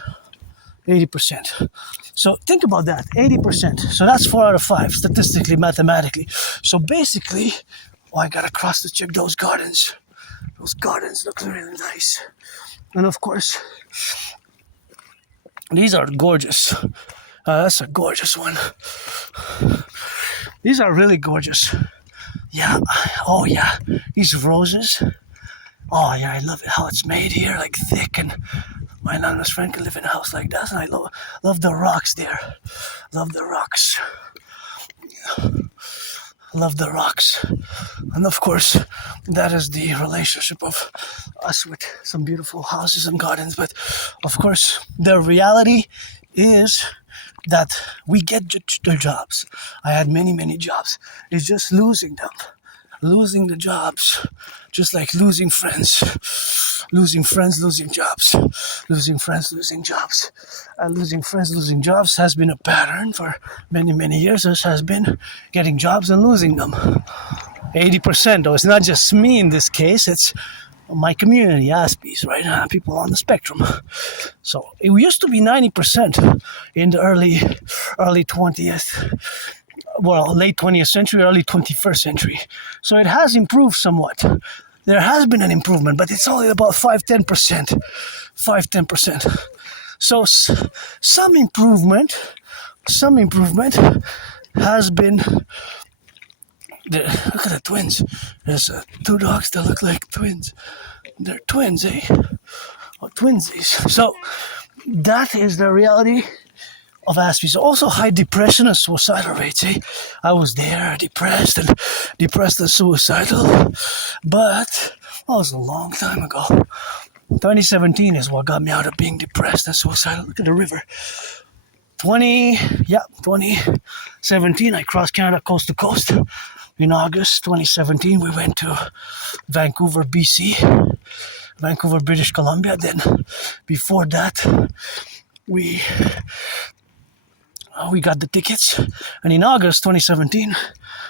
80%. So think about that, 80%. So that's 4 out of 5, statistically, mathematically. So basically, I gotta cross to check those gardens. Those gardens look really nice. And of course, these are gorgeous. That's a gorgeous one. These are really gorgeous. Yeah. Oh yeah. These roses. Oh yeah, I love it how it's made here, like thick, and my anonymous friend can live in a house like that, and I love the rocks there. Love the rocks. Love the rocks. And of course, that is the relationship of us with some beautiful houses and gardens. But of course, the reality is that we get the jobs. I had many jobs. It's just losing them. Losing the jobs. Just like losing friends. Losing friends, losing jobs. Losing friends, losing jobs. And losing friends, losing jobs has been a pattern for many years. This has been getting jobs and losing them. 80%, though. It's not just me in this case. It's my community, Aspies, right? People on the spectrum. So it used to be 90% in the early 20th, well, late 20th century, early 21st century. So it has improved somewhat. There has been an improvement, but it's only about 5-10%. 5-10%. So some improvement has been. Look at the twins. There's 2 dogs that look like twins. They're twins, eh? Or twinsies. So that is the reality of Aspie. So also high depression and suicidal rates, eh? I was there, depressed and suicidal. But that was a long time ago. 2017 is what got me out of being depressed and suicidal. Look at the river. 2017, I crossed Canada coast to coast. In August 2017, we went to Vancouver, BC, Vancouver, British Columbia. Then before that, we got the tickets. And in August 2017,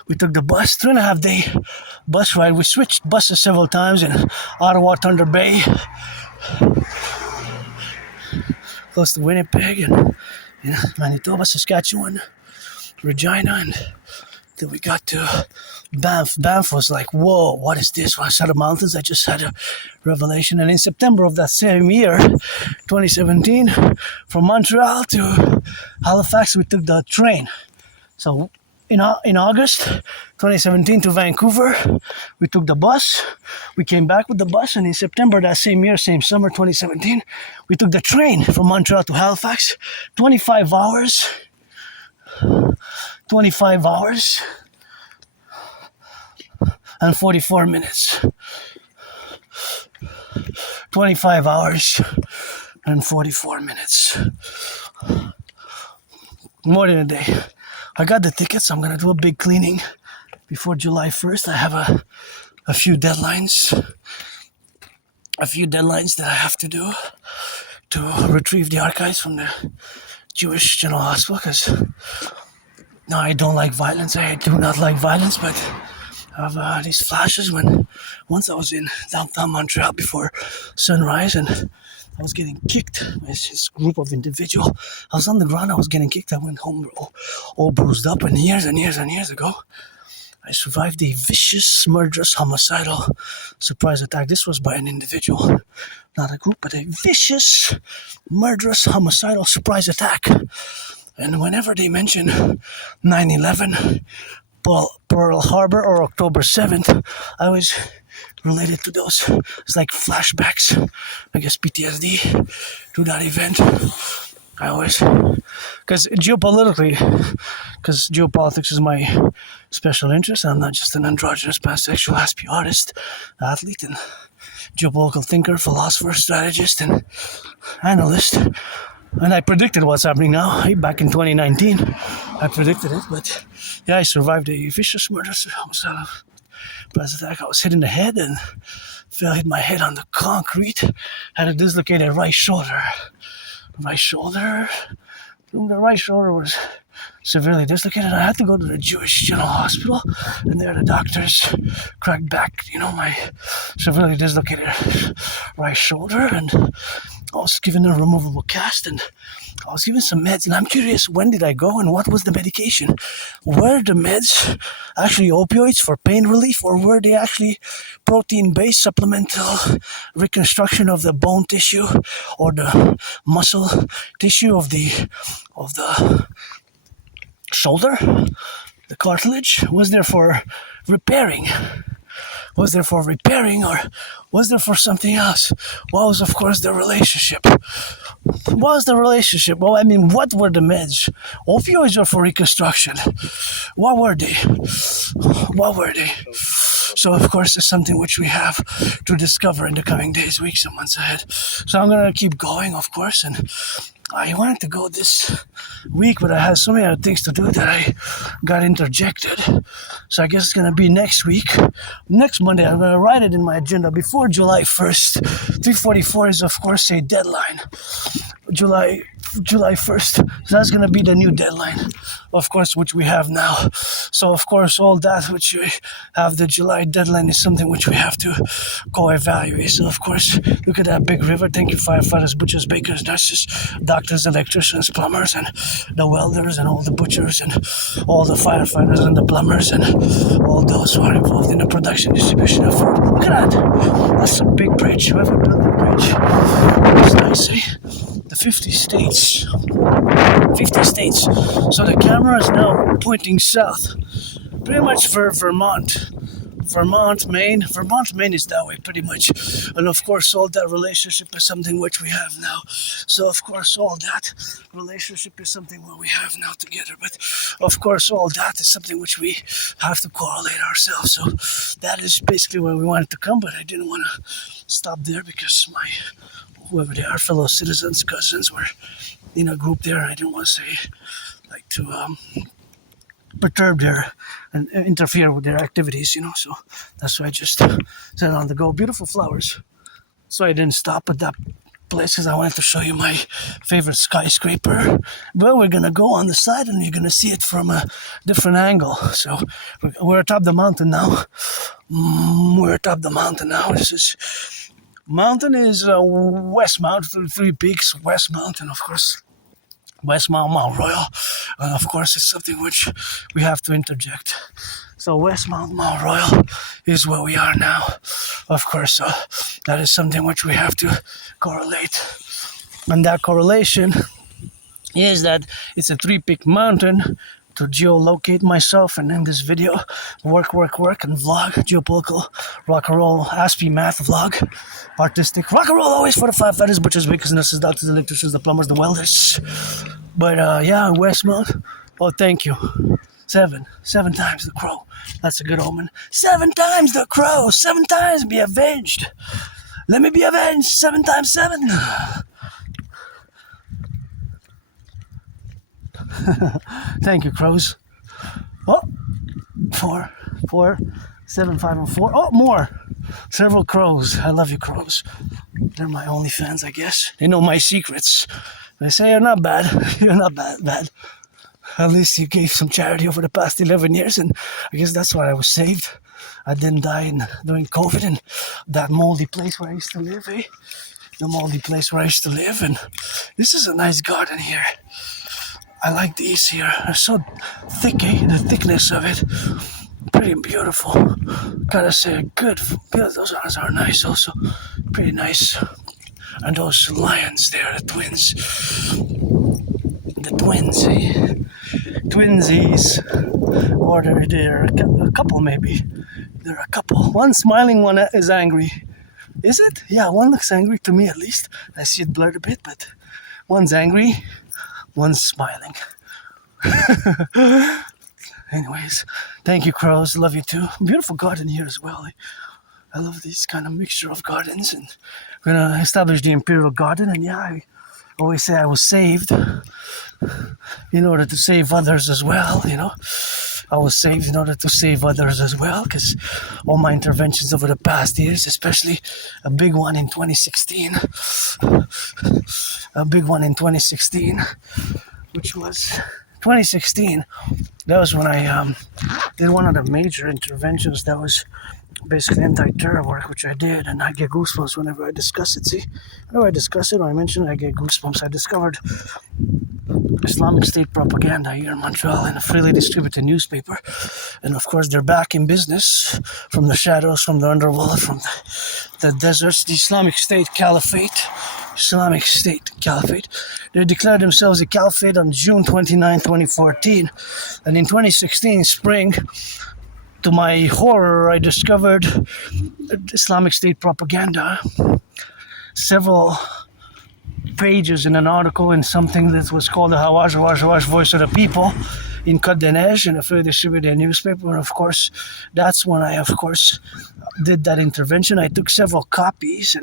we took the bus, 3.5 day bus ride. We switched buses several times in Ottawa, Thunder Bay, close to Winnipeg, and Manitoba, Saskatchewan, Regina, and then we got to Banff. Banff was like, whoa, what is this? When I saw the mountains, I just had a revelation. And in September of that same year, 2017, from Montreal to Halifax, we took the train. So in August 2017 to Vancouver, we took the bus. We came back with the bus. And in September that same year, same summer, 2017, we took the train from Montreal to Halifax. 25 hours. 25 hours and 44 minutes. 25 hours and 44 minutes. More than a day. I got the tickets. I'm gonna do a big cleaning before July 1st. I have a few deadlines. A few deadlines that I have to do to retrieve the archives from the Jewish General Hospital, because no, I don't like violence. I do not like violence, but I have these flashes when once I was in downtown Montreal before sunrise, and I was getting kicked by this group of individuals. I was on the ground, I was getting kicked. I went home all bruised up, and years ago, I survived a vicious, murderous, homicidal surprise attack. This was by an individual, not a group, but a vicious, murderous, homicidal surprise attack. And whenever they mention 9/11, Pearl Harbor, or October 7th, I always related to those. It's like flashbacks, I guess PTSD, to that event. I always, because geopolitics is my special interest. I'm not just an androgynous pansexual Aspie artist, athlete, and geopolitical thinker, philosopher, strategist, and analyst. And I predicted what's happening now. Back in 2019, I predicted it. But yeah, I survived a vicious murder homicidal attack. I was hit in the head and hit my head on the concrete. Had a dislocated right shoulder. The right shoulder was severely dislocated. I had to go to the Jewish General Hospital, and there the doctors cracked back, my severely dislocated right shoulder, and I was given a removable cast, and I was given some meds. And I'm curious, when did I go, and what was the medication? Were the meds actually opioids for pain relief, or were they actually protein-based supplemental reconstruction of the bone tissue or the muscle tissue of the shoulder? The cartilage was there for repairing. Was there for repairing, or was there for something else? What was, of course, the relationship? What was the relationship? Well, what were the meds? Opioids or for reconstruction? What were they? So, of course, it's something which we have to discover in the coming days, weeks, and months ahead. So I'm going to keep going, of course, and I wanted to go this week, but I had so many other things to do that I got interjected. So I guess it's going to be next week. Next Monday, I'm going to write it in my agenda before July 1st. 3:44 is, of course, a deadline. July 1st. So that's going to be the new deadline, of course, which we have now. So, of course, all that which we have, the July deadline, is something which we have to go evaluate. So, of course, look at that big river. Thank you, firefighters, butchers, bakers, nurses, doctors, electricians, plumbers, and the welders, and all the butchers, and all the firefighters, and the plumbers, and all those who are involved in the production, distribution of food. Look at that. That's a big bridge. Whoever built the bridge. That's nice, eh? The 50 states. So the camera is now pointing south, pretty much for Vermont, Maine. Vermont, Maine is that way pretty much. And of course, all that relationship is something which we have now. So of course, all that relationship is something what we have now together. But of course, all that is something which we have to correlate ourselves. So that is basically where we wanted to come, but I didn't want to stop there because whoever they are, fellow citizens, cousins, were in a group there, and I didn't want to say, to perturb their and interfere with their activities, so that's why I just set on the go. Beautiful flowers. So I didn't stop at that place because I wanted to show you my favorite skyscraper. But we're gonna go on the side and you're gonna see it from a different angle. So we're atop the mountain now. This is mountain is West Mount, three peaks. West Mountain, of course. West Mount Royal, and of course it's something which we have to interject. So West Mount Royal is where we are now. Of course, that is something which we have to correlate, and that correlation is that it's a three-peak mountain. To geolocate myself, and in this video, work, and vlog, geopolitical, rock and roll, Aspie math vlog, artistic, rock and roll always for the firefighters, butchers, bakers, nurses, doctors, electricians, the plumbers, the welders. But yeah, Westmount, oh thank you. Seven times the crow. That's a good omen. 7 times the crow, 7 times be avenged. Let me be avenged, 7 times 7. Thank you, crows. Oh, 4, 7, 5, and 4. Oh, more. Several crows. I love you, crows. They're my only fans, I guess. They know my secrets. They say you're not bad. You're not bad. At least you gave some charity over the past 11 years, and I guess that's why I was saved. I didn't die during COVID in that moldy place where I used to live, eh? The moldy place where I used to live, and this is a nice garden here. I like these here. They're so thick, eh? The thickness of it. Pretty beautiful. Gotta say, good. Those ones are nice also. Pretty nice. And those lions there, the twins. The twins, eh? Twinsies. Or they're a couple, maybe. They're a couple. One smiling, one is angry. Is it? Yeah, one looks angry to me at least. I see it blurred a bit, but one's angry, one's smiling. Anyways, thank you, crows. Love you too. Beautiful garden here as well. I love these kind of mixture of gardens, and we're gonna establish the Imperial Garden. And yeah, I always say I was saved in order to save others as well. I was saved in order to save others as well, because all my interventions over the past years, especially a big one in 2016, which was 2016. That was when I did one of the major interventions that was basically anti-terror work, which I did, and I get goosebumps whenever I discuss it. See, whenever I discuss it or I mention it, I get goosebumps. I discovered Islamic State propaganda here in Montreal in a freely distributed newspaper, and of course they're back in business from the shadows, from the underworld, from the deserts. The Islamic State Caliphate. They declared themselves a caliphate on June 29, 2014, and in 2016 spring, to my horror, I discovered Islamic State propaganda. Several pages in an article in something that was called the Hawash Voice of the People in Côte d'Ivoire, in a freely distributed newspaper. And of course, that's when I, did that intervention. I took several copies,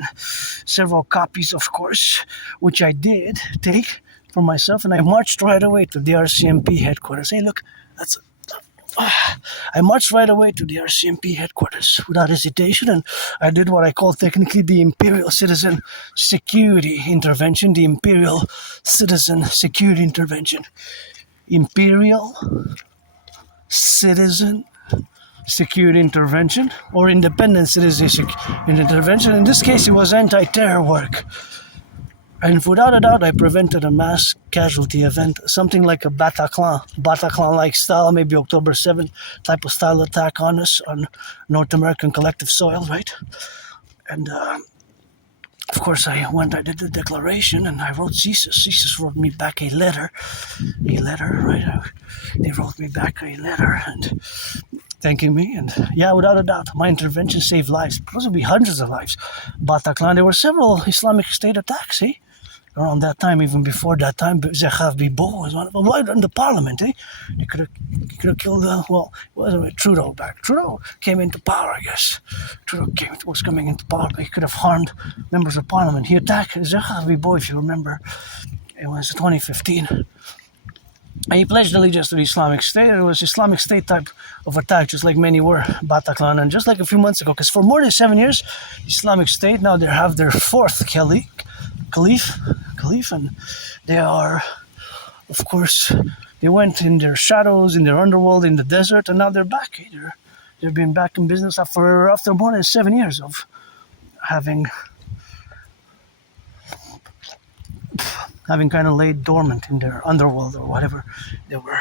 of course, which I did take for myself, and I marched right away to the RCMP headquarters. Hey, look, I marched right away to the RCMP headquarters without hesitation, and I did what I call technically the Imperial Citizen Security Intervention. The Imperial Citizen Security Intervention. Imperial Citizen Security Intervention, or Independent Citizen Intervention. In this case, it was anti-terror work. And without a doubt, I prevented a mass casualty event, something like a Bataclan-like style, maybe October 7th type of style attack on us, on North American collective soil, right? And of course, I did the declaration, and I wrote CSIS. CSIS wrote me back a letter, right? They wrote me back a letter and thanking me, and yeah, without a doubt, my intervention saved lives, possibly hundreds of lives. Bataclan, there were several Islamic State attacks, around that time, even before that time. N.A.C.W.P was one of them. Right in the parliament, They could have killed, Trudeau back. Trudeau came into power, I guess. Was coming into power, but he could have harmed members of parliament. He attacked N.A.C.W.P, if you remember. It was 2015. And he pledged allegiance to the Islamic State. It was Islamic State type of attack, just like many were, Bataclan. And just like a few months ago, because for more than 7 years, Islamic State, now they have their fourth caliph, and they are, of course, they went in their shadows, in their underworld, in the desert, and now they're back. They've been back in business after more than 7 years of having kind of laid dormant in their underworld or whatever they were.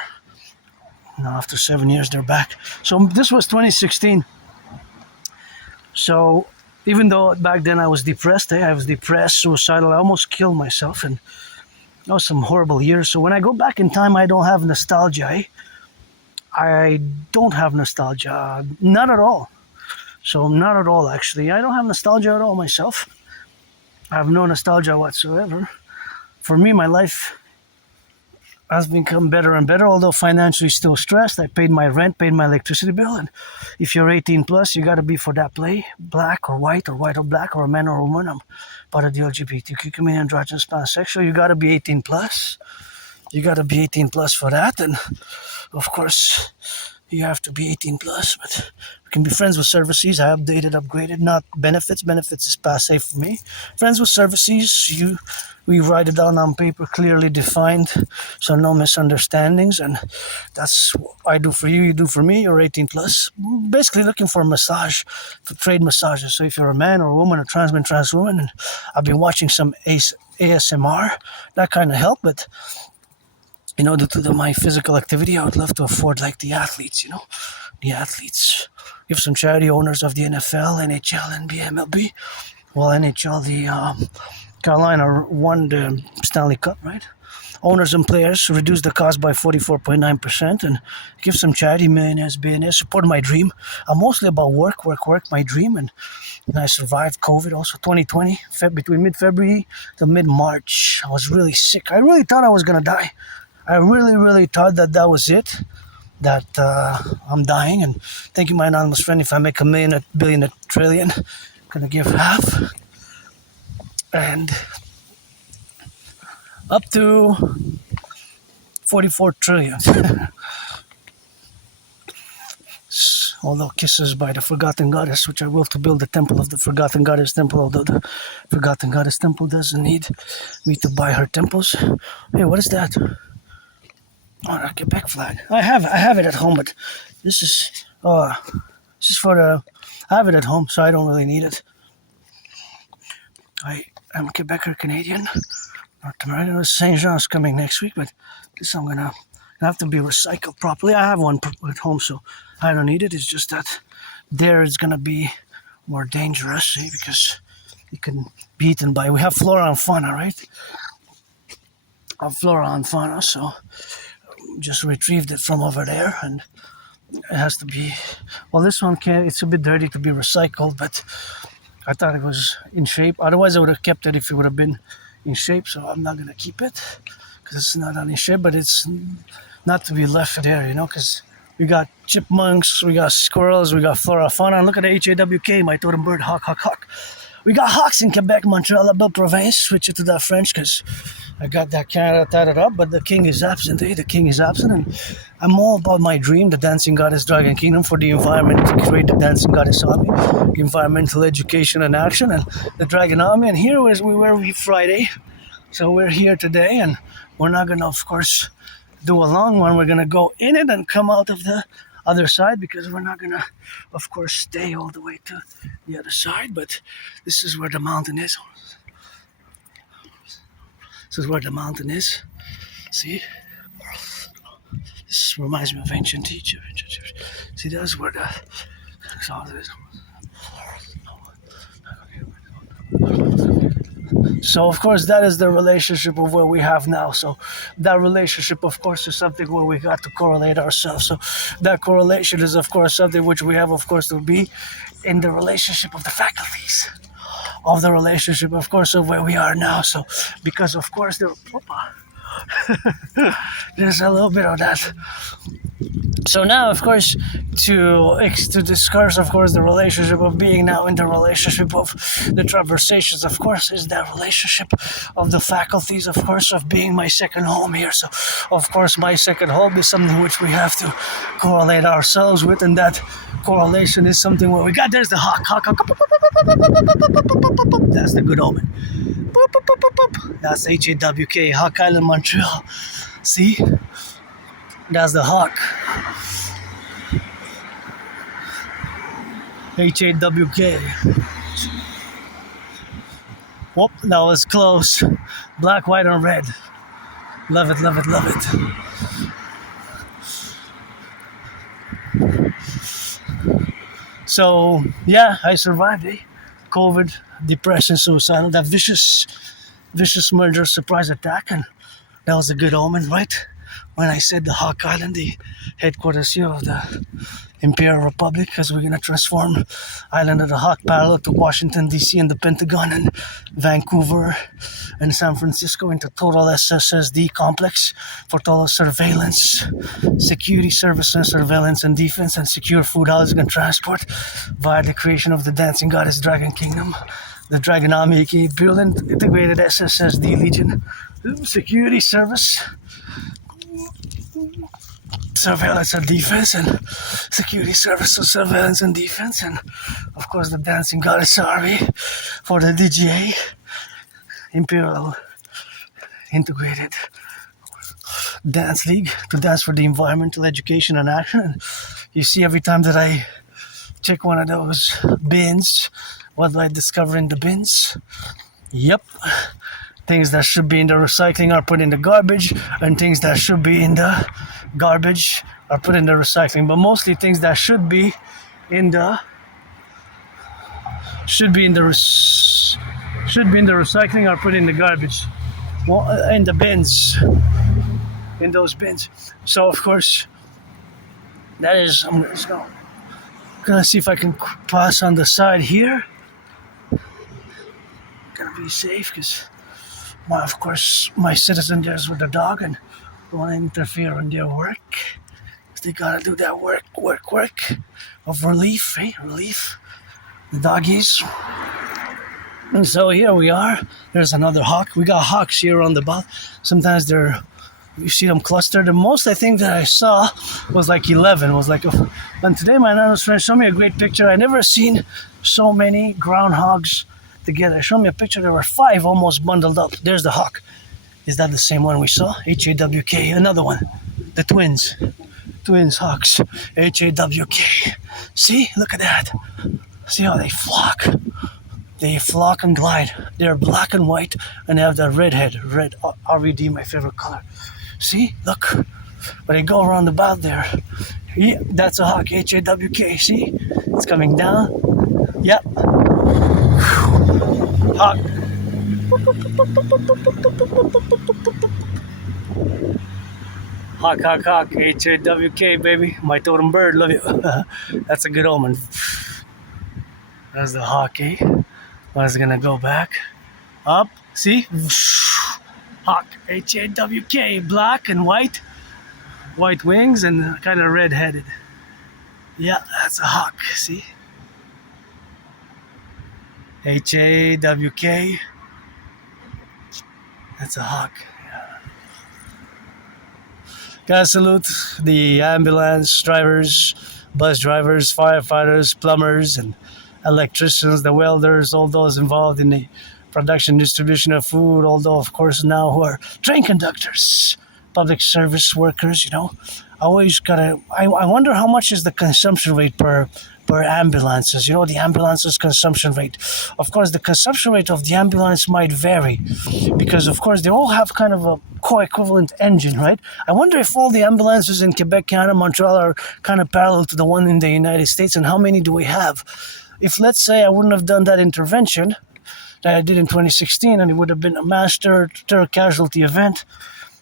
Now after 7 years, they're back. So this was 2016. So even though back then I was depressed, suicidal, I almost killed myself, and that was some horrible years. So when I go back in time, I don't have nostalgia. I don't have nostalgia, not at all. So not at all, actually. I don't have nostalgia at all myself. I have no nostalgia whatsoever. For me, my life has become better and better, although financially still stressed. I paid my rent, paid my electricity bill, and if you're 18 plus, you got to be for that play, black or white or black, or a man or a woman. I'm part of the LGBTQ community, androgynous, pansexual. You got to be 18 plus. you gotta be 18 plus for that, and of course you have to be 18 plus, but we can be friends with services. I updated, upgraded, not benefits. Benefits is passe for me. Friends with services, we write it down on paper, clearly defined, so no misunderstandings, and that's what I do for you, you do for me. You're 18 plus. Basically looking for a massage, for trade massages. So if you're a man or a woman, a trans man, trans woman, and I've been watching some ASMR, that kind of help, but due to my physical activity, I would love to afford like the athletes, the athletes. Give some charity owners of the NFL, NHL, NBA, MLB. Well, NHL, the Carolina won the Stanley Cup, right? Owners and players reduce the cost by 44.9% and give some charity, millionaires, billionaires, support my dream. I'm mostly about work, my dream, and I survived COVID also 2020, between mid-February to mid-March. I was really sick. I really thought I was going to die. I really, really thought that was it, that I'm dying. And thank you, my anonymous friend. If I make a million, a billion, a trillion, I'm going to give half. And up to 44 trillion. Although kisses by the forgotten goddess, which I will to build the temple of the forgotten goddess temple, although the forgotten goddess temple doesn't need me to buy her temples. Hey, what is that? Oh, a Quebec flag. I have it at home, but this is for the. I have it at home, so I don't really need it. I am a Quebecer Canadian. North American. Saint Jean's coming next week, but this I'm gonna have to be recycled properly. I have one at home, so I don't need it. It's just that there it's gonna be more dangerous, because you can be eaten by. We have flora and fauna, right? Flora and fauna, so just retrieved it from over there, and it has to be. Well, this one it's a bit dirty to be recycled, but I thought it was in shape. Otherwise, I would have kept it if it would have been in shape. So I'm not gonna keep it because it's not in shape. But it's not to be left there, because we got chipmunks, we got squirrels, we got flora, fauna. And look at the H.A.W.K, my totem bird, hawk, hawk, hawk. We got hawks in Quebec, Montreal, La Belle Province. Switch it to that French because I got that Canada tatted up, but the king is absent. The king is absent, and I'm all about my dream, the dancing goddess Dragon Kingdom, for the environment, to create the dancing goddess army, environmental education and action, and the Dragon Army. And here is we Friday, so we're here today, and we're not gonna, of course, do a long one. We're gonna go in it and come out of the other side, because we're not gonna, of course, stay all the way to the other side. But this is where the mountain is. This is where the mountain is. See? This reminds me of ancient Egypt. See, that's where the So, of course, that is the relationship of what we have now. So that relationship, of course, is something where we got to correlate ourselves. So that correlation is, of course, something which we have, of course, to be in the relationship of the faculties, of the relationship, of course, of where we are now. So because, of course, there's a little bit of that. So now, of course, to discuss, of course, the relationship of being now in the relationship of the conversations, of course, is that relationship of the faculties, of course, of being my second home here. So, of course, my second home is something which we have to correlate ourselves with, and that correlation is something where we got. There's the hawk. That's the good omen. That's H.A.W.K, Hawk Island, Montreal. See? That's the hawk. H.A.W.K. Whoop, that was close. Black, white, and red. Love it, love it, love it. So, yeah, I survived COVID, depression, suicidal, that vicious merger surprise attack, and that was a good omen, right? When I said the Hawk Island, the headquarters here of the Imperium Republic, because we're going to transform Island of the Hawk parallel to Washington, D.C. and the Pentagon and Vancouver and San Francisco into total SSSD complex for total surveillance, security services, surveillance and defense, and secure food, housing, and transport via the creation of the Dancing Goddess Dragon Kingdom, the Dragon Army, aka Imperium Integrated SSSD Legion, security service, surveillance and defense, and security services, surveillance and defense, and of course the dancing goddess army for the DGA, Imperial Integrated Dance League, to dance for the environmental education and action. And you see, every time that I check one of those bins, what do I discover in the bins? Yep. Things that should be in the recycling are put in the garbage, and things that should be in the garbage are put in the recycling. But mostly things that should be in the recycling are put in the garbage, in the bins, in those bins. So of course, that is. I'm gonna see if I can pass on the side here. Gonna be safe because. Of course, my citizen there's with the dog and don't want to interfere in their work. They gotta do that work of relief, relief. The doggies. And so here we are. There's another hawk. We got hawks here on the bottom. Sometimes you see them clustered. The most I think that I saw was like 11. It was like, and today my nana's friend showed me a great picture. I never seen so many groundhogs together. Show me a picture. There were 5 almost bundled up. There's the hawk. Is that the same one we saw? H-A-W-K. Another one. The twins hawks. H-A-W-K. See, look at that. See how they flock. They flock and glide. They're black and white and they have that red head. Red R-E-D, my favorite color. See, look. But they go around about there. Yeah, that's a hawk. H-A-W-K. See, it's coming down. Yep. Hawk. Hawk, H-A-W-K, baby. My totem bird, love you. That's a good omen. That's the hawk, eh? I was gonna go back. Up, see? Hawk, H-A-W-K, black and white. White wings and kind of red-headed. Yeah, that's a hawk, see? H-A-W-K. That's a hawk. Yeah. Gotta salute the ambulance drivers, bus drivers, firefighters, plumbers, and electricians, the welders, all those involved in the production, distribution of food, although, of course, now who are train conductors, public service workers, I wonder how much is the consumption rate per ambulances, the ambulances consumption rate. Of course, the consumption rate of the ambulance might vary because, of course, they all have kind of a co-equivalent engine, right? I wonder if all the ambulances in Quebec, Canada, Montreal are kind of parallel to the one in the United States, and how many do we have? If, let's say, I wouldn't have done that intervention that I did in 2016 and it would have been a mass terror casualty event,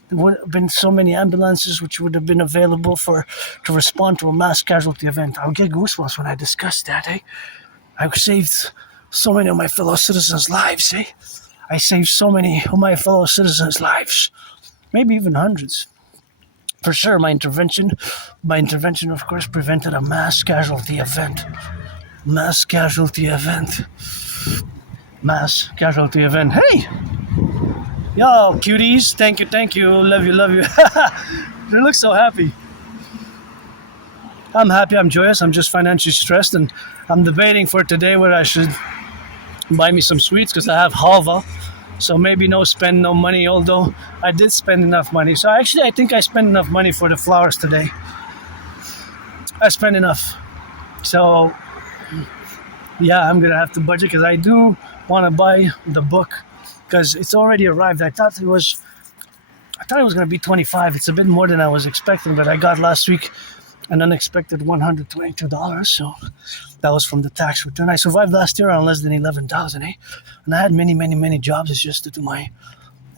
there would have been so many ambulances which would have been available to respond to a mass casualty event. I'll get goosebumps when I discuss that, eh? I saved so many of my fellow citizens' lives, eh? I saved so many of my fellow citizens' lives. Maybe even hundreds. For sure, my intervention, of course, prevented a mass casualty event. Mass casualty event. Hey! Yo, cuties, thank you, love you. They look so happy. I'm happy, I'm joyous, I'm just financially stressed, and I'm debating for today whether I should buy me some sweets because I have halva, so maybe no money, although I did spend enough money. So I think I spent enough money for the flowers today. I spent enough. So, yeah, I'm going to have to budget because I do want to buy the book. Because it's already arrived. I thought it was going to be $25. It's a bit more than I was expecting, but I got last week an unexpected $122. So that was from the tax return. I survived last year on less than 11,000, eh? And I had many jobs. It's just due to my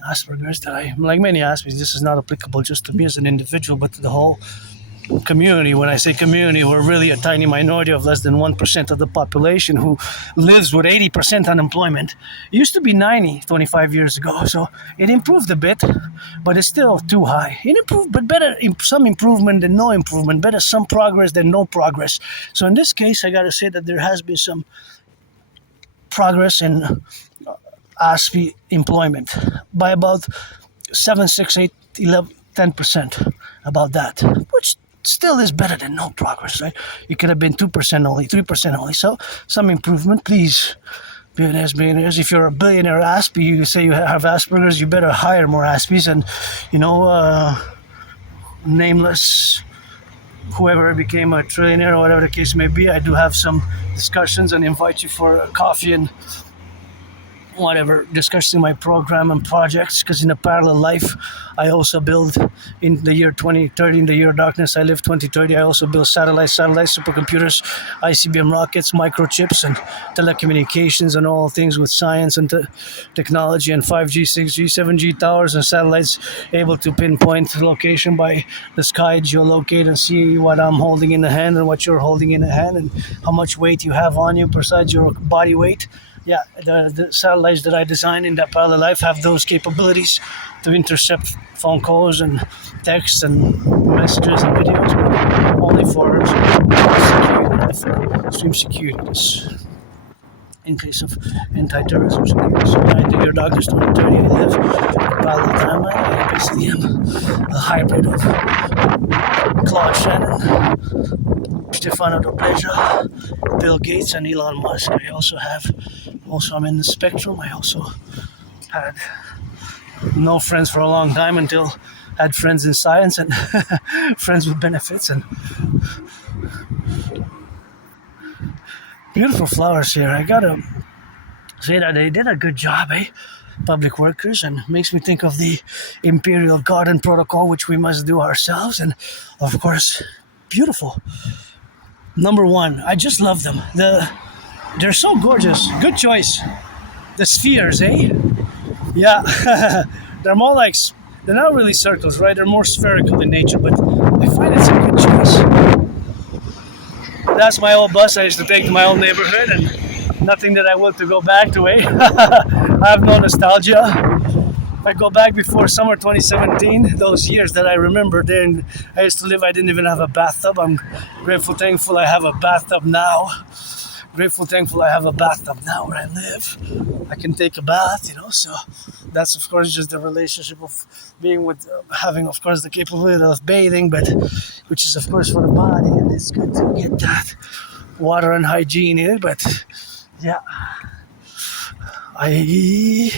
Asperger's that like many Aspies, this is not applicable just to me as an individual, but to the whole community. When I say community, we're really a tiny minority of less than 1% of the population who lives with 80% unemployment. It used to be 25 years ago, so it improved a bit, but it's still too high. It improved, but better some improvement than no improvement, better some progress than no progress. So in this case, I gotta say that there has been some progress in Aspie employment by about 7, 6, 8, 11, 10%, about that, which still is better than no progress, right? It could have been 2% only, 3% only. So some improvement, please. Billionaires. If you're a billionaire Aspie, you say you have Asperger's, you better hire more Aspies and, nameless, whoever became a trillionaire or whatever the case may be. I do have some discussions and invite you for a coffee and whatever, discussing my program and projects, because in a parallel life I also build, in the year 2030, in the year of darkness I live 2030, I also build satellites, supercomputers, ICBM rockets, microchips, and telecommunications, and all things with science and technology, and 5G, 6G, 7G towers and satellites able to pinpoint location by the sky, geolocate, and see what I'm holding in the hand and what you're holding in the hand, and how much weight you have on you besides your body weight. Yeah, the satellites that I design in that parallel life have those capabilities to intercept phone calls and texts and messages and videos, but only for security, for extreme security. In case of anti-terrorism security. So I think your darkness 2030, I live parallel timeline. I basically am a hybrid of Claude Shannon, Stefano de Pleasure, Bill Gates, and Elon Musk. I'm in the spectrum. I also had no friends for a long time until had friends in science and friends with benefits, and beautiful flowers here. I gotta say that they did a good job, public workers, and makes me think of the Imperial Garden Protocol, which we must do ourselves, and of course, beautiful. Number one, I just love them. They're so gorgeous. Good choice. The spheres, Yeah, they're more like, they're not really circles, right? They're more spherical in nature, but I find it's a good choice. That's my old bus I used to take to my old neighborhood, and nothing that I want to go back to, I have no nostalgia. If I go back before summer 2017, those years that I remember, then I used to live, I didn't even have a bathtub. I'm grateful, thankful I have a bathtub now. Grateful, thankful I have a bathtub now where I live. I can take a bath, so that's of course just the relationship of being with, having of course the capability of bathing, but which is of course for the body, and it's good to get that water and hygiene in it. But yeah, I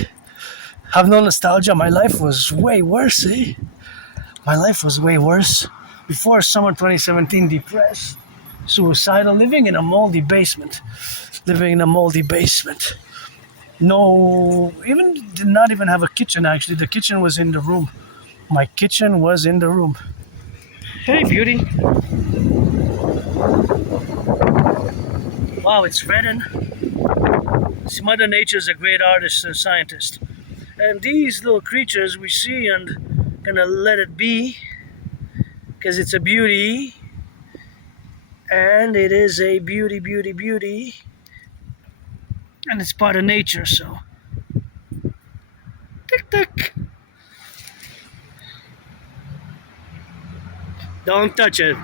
have no nostalgia. My life was way worse, My life was way worse. Before summer 2017, depressed, suicidal, living in a moldy basement. No, did not even have a kitchen, actually. The kitchen was in the room. My kitchen was in the room. Hey, beauty. Wow, it's redden. Mother Nature is a great artist and scientist. And these little creatures we see, and gonna let it be, because it's a beauty. And it is a beauty. And it's part of nature, so. Tick, tick. Don't touch it.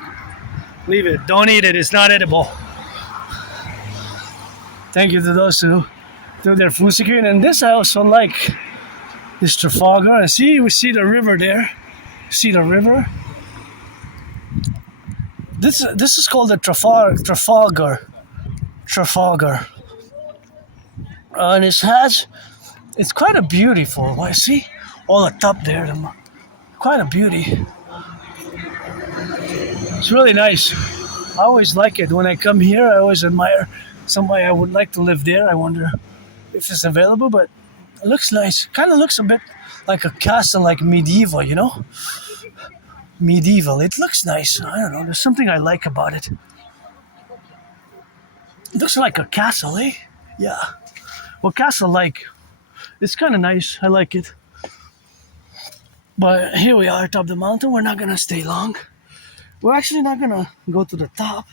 Leave it. Don't eat it. It's not edible. Thank you to those who do their food security. And this I also like. This Trafalgar. And see, we see the river there. See the river? This is called the Trafalgar. And it's quite a beautiful. I see all the top there. Quite a beauty. It's really nice. I always like it. When I come here, I always admire somebody. I would like to live there. I wonder if it's available, but it looks nice. Kind of looks a bit like a castle, like medieval, Medieval. It looks nice. I don't know. There's something I like about it. It looks like a castle, Yeah. Well, castle-like. It's kind of nice. I like it. But here we are atop the mountain. We're not going to stay long. We're actually not going to go to the top.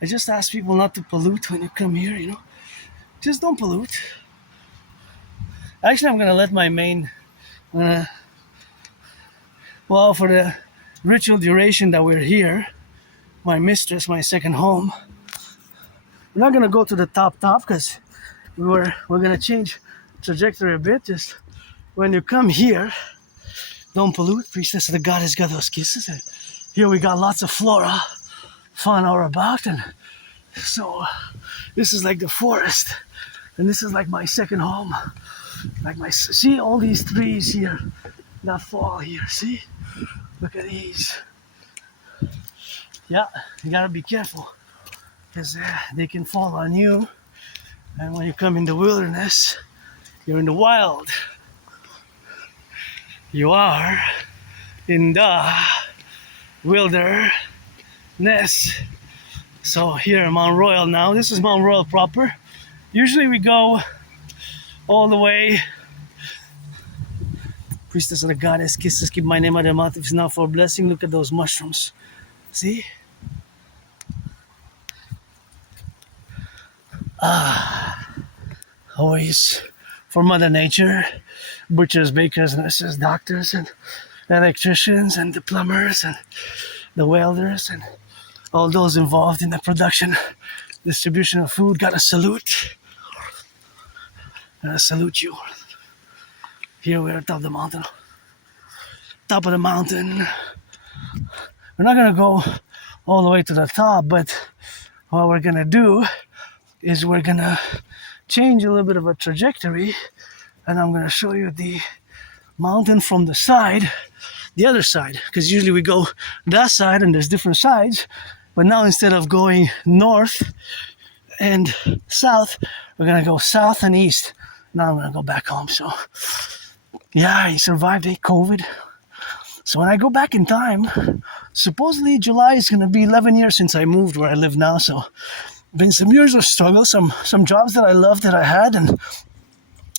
I just ask people not to pollute when you come here, Just don't pollute. Actually, I'm going to let my main... for the ritual duration that we're here, my mistress, my second home, we're not going to go to the top because we're going to change trajectory a bit. Just when you come here, don't pollute. Priestess of the Goddess got those kisses. Here we got lots of flora, fauna all about, and so this is like the forest, and this is like my second home. Like see all these trees here that fall here, see? Look at these. Yeah, you gotta be careful because they can fall on you, and when you come in the wilderness, you're in the wild. You are in the wilderness. So here in Mount Royal now, this is Mount Royal proper. Usually we go all the way. Priestess of the goddess, kisses, keep my name out of their mouth if it's not for a blessing. Look at those mushrooms. See? Always for Mother Nature. Butchers, bakers, nurses, doctors, and electricians, and the plumbers, and the welders, and all those involved in the production, distribution of food. Gotta salute. Gotta salute you. Here we're at top of the mountain. Top of the mountain. We're not gonna go all the way to the top, but what we're gonna do is we're gonna change a little bit of a trajectory, and I'm gonna show you the mountain from the side, the other side, because usually we go that side and there's different sides, but now instead of going north and south, we're gonna go south and east. Now I'm gonna go back home. So yeah, he survived COVID. So when I go back in time, supposedly July is gonna be 11 years since I moved where I live now. So been some years of struggle, some jobs that I loved that I had, and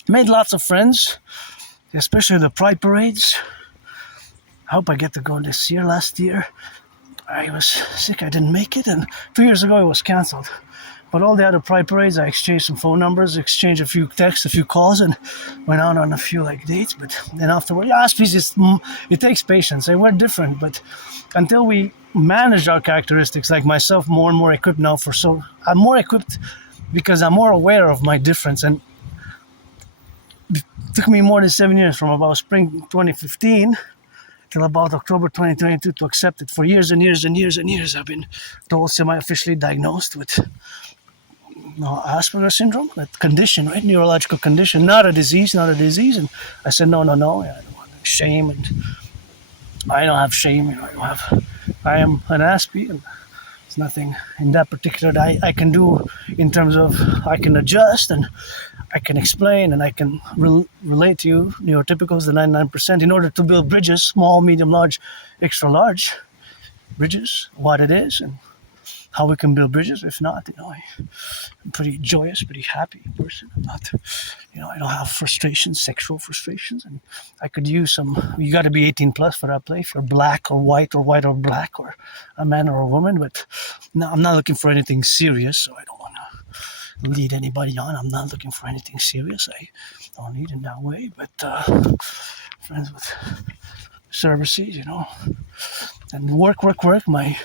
made lots of friends, especially the Pride parades. I hope I get to go this year. Last year I was sick, I didn't make it, and 2 years ago it was cancelled. But all the other Pride parades, I exchanged some phone numbers, exchanged a few texts, a few calls, and went out on a few dates. But then afterward, Aspies, it takes patience, and we're different. But until we manage our characteristics, like myself, more and more equipped now I'm more equipped because I'm more aware of my difference. And it took me more than 7 years, from about spring 2015 till about October 2022, to accept it. For years and years and years and years, I've been told, semi-officially diagnosed with Asperger's syndrome, that condition, right? Neurological condition, not a disease. And I said, no, I don't want shame, and I don't have shame. I am an Aspie, and there's nothing in that particular that I can do in terms of I can adjust, and I can explain, and I can relate to you, neurotypicals, the 99%, in order to build bridges, small, medium, large, extra large bridges, what it is, and how we can build bridges. If not, I'm pretty joyous, pretty happy person. I'm not, I don't have frustrations, sexual frustrations, and I could use some. You got to be 18 plus for that play. If you're black or white or black, or a man or a woman. But no, I'm not looking for anything serious, so I don't want to lead anybody on. I'm not looking for anything serious. I don't need in that way. But friends with services, and work. My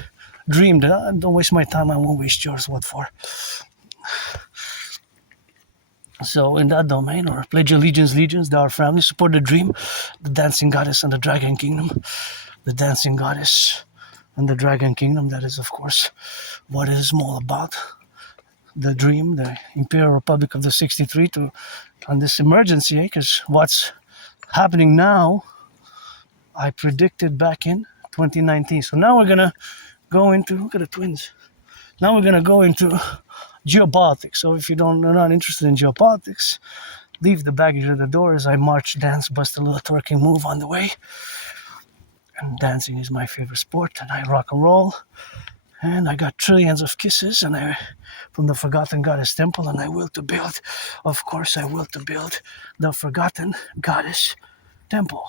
dream. Don't waste my time. I won't waste yours. What for? So in that domain, or pledge allegiance, they're our family. Support the dream, the dancing goddess and the dragon kingdom. The dancing goddess and the dragon kingdom. That is, of course, what it is all about. The dream, the Imperial Republic of the 63 on this emergency, because what's happening now, I predicted back in 2019. So now we're gonna go into, look at the twins. Now we're gonna go into geopolitics. So if you're not interested in geopolitics, leave the baggage at the door as I march, dance, bust a little twerking move on the way. And dancing is my favorite sport, and I rock and roll. And I got trillions of kisses, and from the Forgotten Goddess Temple, and I will to build the Forgotten Goddess Temple.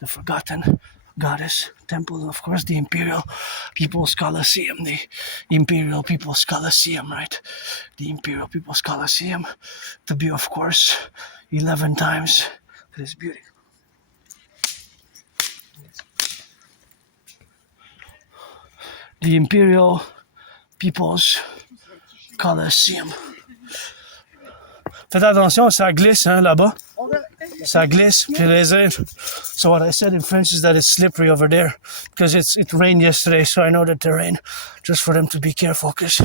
The Forgotten Goddess Temple, and of course the Imperial People's Coliseum, right? The Imperial People's Coliseum, to be, of course, 11 times this beauty. The Imperial People's Coliseum. Faites attention, ça glisse, là-bas. Ça glisse, puis les ailes. So what I said in French is that it's slippery over there because it rained yesterday, so I know that there rain. Just for them to be careful because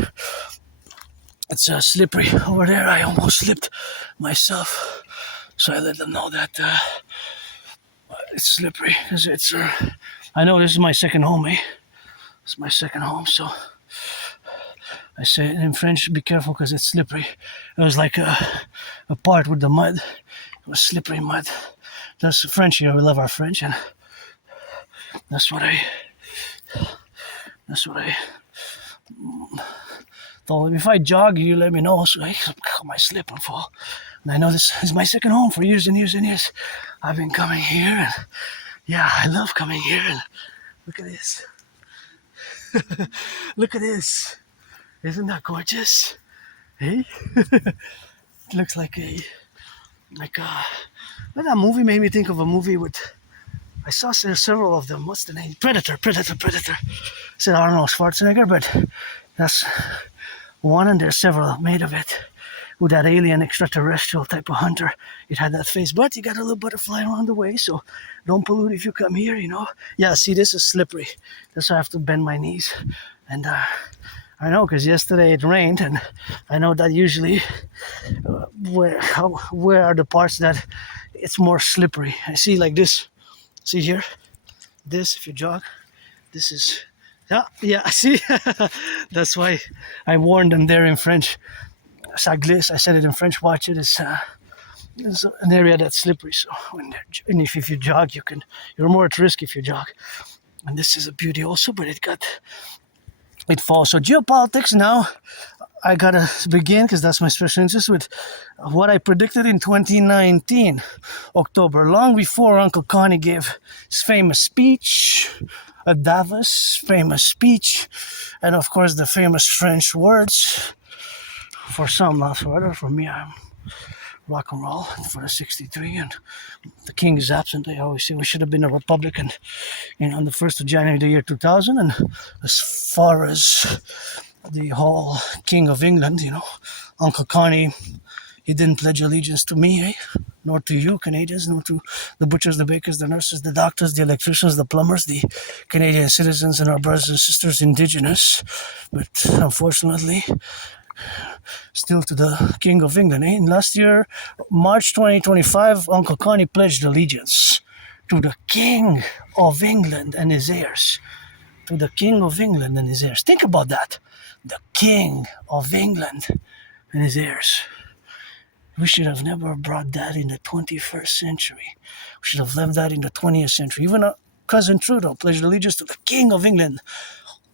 it's slippery over there. I almost slipped myself, so I let them know that it's slippery because it's. I know this is my second home, eh? It's my second home, so I say in French, be careful because it's slippery. It was like a part with the mud. It was slippery mud. That's French, we love our French, and that's what I thought. If I jog, you let me know so I might slip and fall. And I know this is my second home for years and years and years. I've been coming here, and yeah, I love coming here. And look at this. Look at this. Isn't that gorgeous? Hey? It looks like that movie made me think of a movie with, I saw several of them. What's the name? Predator. Said Arnold Schwarzenegger, but that's one, and there's several made of it. With that alien extraterrestrial type of hunter. It had that face, but you got a little butterfly around the way, so don't pollute if you come here, Yeah, see, this is slippery. That's why I have to bend my knees. And I know, because yesterday it rained, and I know that usually where are the parts that it's more slippery. I see like this. See here? This, if you jog, this is... Yeah, see? That's why I warned them there in French. Ça glisse, I said it in French, watch it. It's an area that's slippery, so and if you jog, you're more at risk if you jog. And this is a beauty also, but it falls. So geopolitics now, I gotta begin, because that's my special interest, with what I predicted in 2019, October, long before Uncle Connie gave his famous speech at Davos, famous speech, and of course the famous French words. For some, not for others. For me, I'm rock and roll for the 63, and the king is absent. I always say we should have been a Republican on the 1st of January the year 2000. And as far as the whole King of England, Uncle Connie, he didn't pledge allegiance to me, nor to you Canadians, nor to the butchers, the bakers, the nurses, the doctors, the electricians, the plumbers, the Canadian citizens, and our brothers and sisters indigenous. But unfortunately, still to the King of England. In last year, March 2025, Uncle Connie pledged allegiance to the King of England and his heirs. To the King of England and his heirs. Think about that. The King of England and his heirs. We should have never brought that in the 21st century. We should have left that in the 20th century. Even our cousin Trudeau pledged allegiance to the King of England.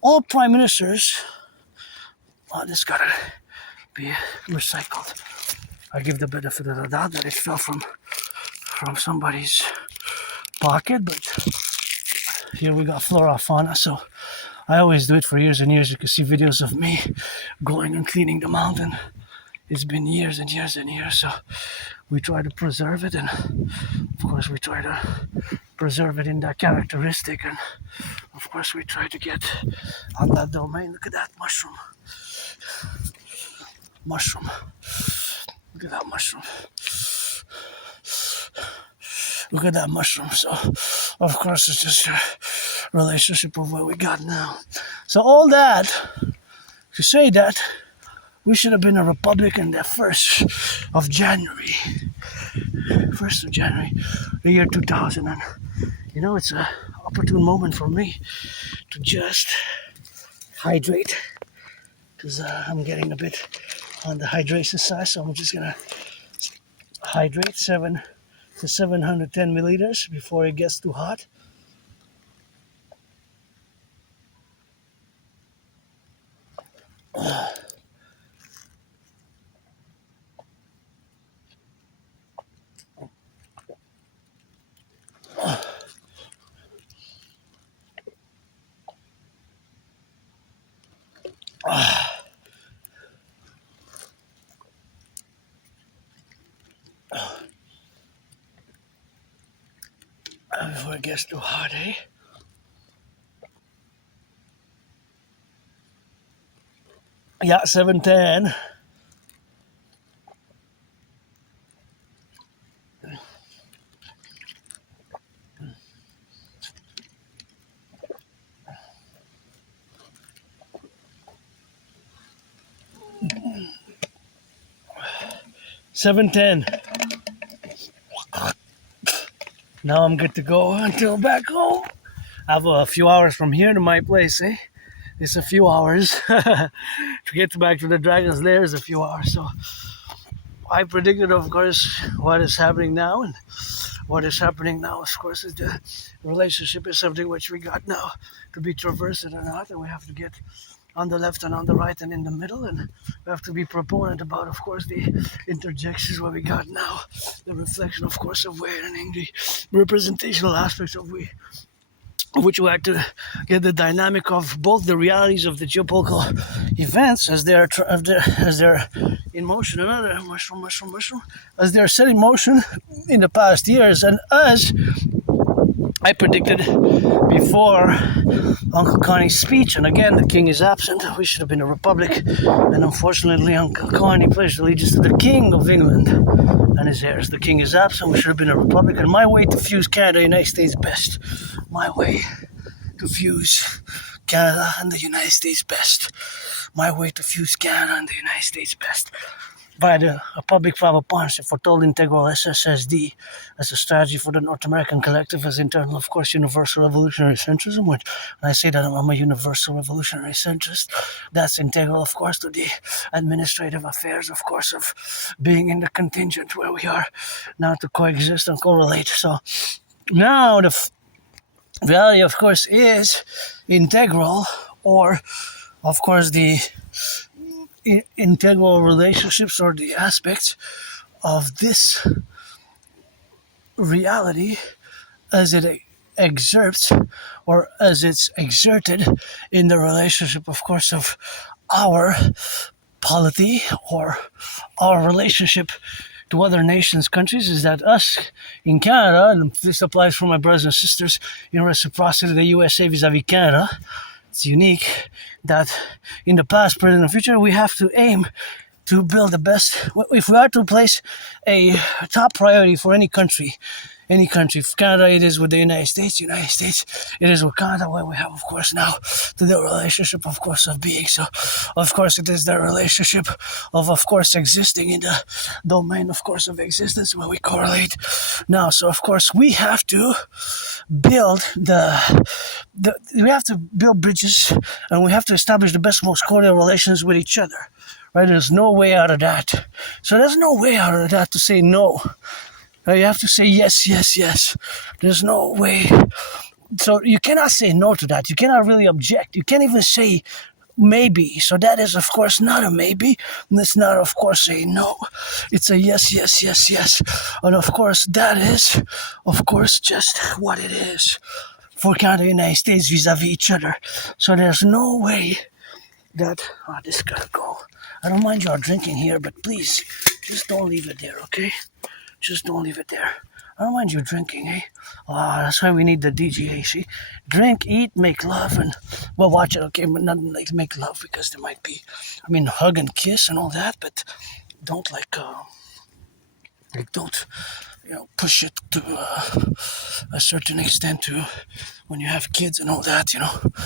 All prime ministers, this gotta be recycled. I give the benefit of the doubt that it fell from somebody's pocket, but here we got flora fauna, so I always do it for years and years. You can see videos of me going and cleaning the mountain. It's been years and years and years, so we try to preserve it, and of course we try to preserve it in that characteristic, and of course we try to get on that domain. Look at that mushroom. Look at that mushroom. Look at that mushroom. So, of course, it's just a relationship of what we got now. So all that, to say that, we should have been a Republican the 1st of January. 1st of January, the year 2000. And, it's an opportune moment for me to just hydrate, because I'm getting a bit on the hydration side, so I'm just gonna hydrate 7 to 710 milliliters before it gets too hot. Before it gets too hot, eh? Yeah, 710. 7:10. Now I'm good to go until back home. I have a few hours from here to my place, eh? It's a few hours. To get back to the Dragon's Lair is a few hours. So I predicted, of course, what is happening now. And what is happening now, of course, is the relationship is something which we got now to be traversed or not. And we have to get on the left and on the right and in the middle, and we have to be proponent about, of course, the interjections what we got now, the reflection, of course, of where and in the representational aspects of which we had to get the dynamic of both the realities of the geopolitical events as they're in motion, another mushroom, as they're set in motion in the past years, and as I predicted before Uncle Connie's speech, and again, the king is absent. We should have been a republic, and unfortunately, Uncle Connie pledged allegiance to the King of England and his heirs. The king is absent. We should have been a republic, and my way to fuse Canada and the United States best. My way to fuse Canada and the United States best. My way to fuse Canada and the United States best. Via a public-private partnership for total integral SSSD as a strategy for the North American Collectif as internal, of course, universal revolutionary centrism. When I say that I'm a universal revolutionary centrist, that's integral, of course, to the administrative affairs, of course, of being in the contingent where we are now to coexist and correlate. So now the value, of course, is integral, or, of course, the integral relationships or the aspects of this reality as it exerts or as it's exerted in the relationship, of course, of our polity or our relationship to other nations, countries, is that us in Canada, and this applies for my brothers and sisters in reciprocity, the USA vis-a-vis Canada, it's unique that in the past, present, and future, we have to aim to build the best. If we are to place a top priority for any country, for Canada, it is with the United States, it is with Canada, where we have, of course, now to the relationship, of course, of being. So, of course, it is the relationship of course, existing in the domain, of course, of existence where we correlate now. So, of course, we have to build we have to build bridges, and we have to establish the best, most cordial relations with each other. Right? There's no way out of that. So there's no way out of that to say no. You have to say yes, yes, yes. There's no way. So you cannot say no to that. You cannot really object. You can't even say maybe. So that is, of course, not a maybe. And it's not, of course, a no. It's a yes, yes, yes, yes. And, of course, that is, of course, just what it is for Canada and the United States vis-a-vis each other. So there's no way that... this gotta go. I don't mind y'all drinking here, but please, just don't leave it there, okay? Just don't leave it there. I don't mind you drinking, eh? That's why we need the DGA, see? Drink, eat, make love, and... Well, watch it, okay? But not like make love, because there might be... hug and kiss and all that, but don't don't, push it to a certain extent to when you have kids and all that,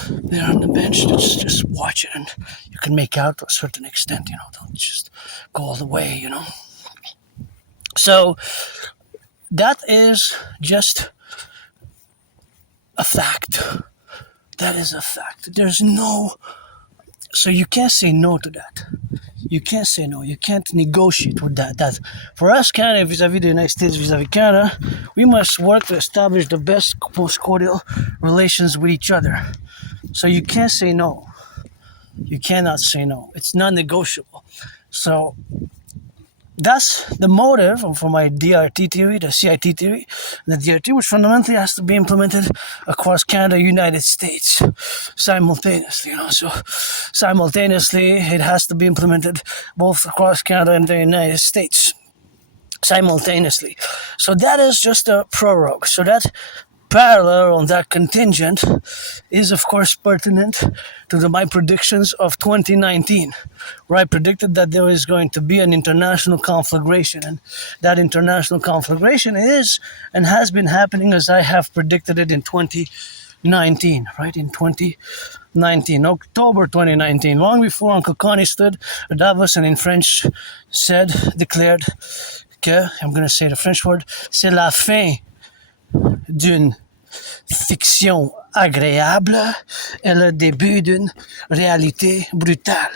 they're on the bench, just watch it, and you can make out to a certain extent, don't just go all the way, So, that is just a fact. That is a fact. There's no... So you can't say no to that. You can't say no. You can't negotiate with that. That for us, Canada, vis-a-vis the United States, vis-a-vis Canada, we must work to establish the best, most cordial relations with each other. So you can't say no. You cannot say no. It's non-negotiable. So that's the motive for my DRT theory, the CIT theory, the DRT, which fundamentally has to be implemented across Canada, United States, simultaneously. So simultaneously, it has to be implemented both across Canada and the United States, simultaneously. So that is just a prorogue. So that parallel on that contingent is, of course, pertinent to my predictions of 2019, where I predicted that there is going to be an international conflagration, and that international conflagration is and has been happening as I have predicted it in 2019. 2019, right? In 2019, October 2019, long before Uncle Connie stood at Davos and in French declared que, I'm going to say the French word, c'est la fin d'une fiction agréable est le début d'une réalité brutale.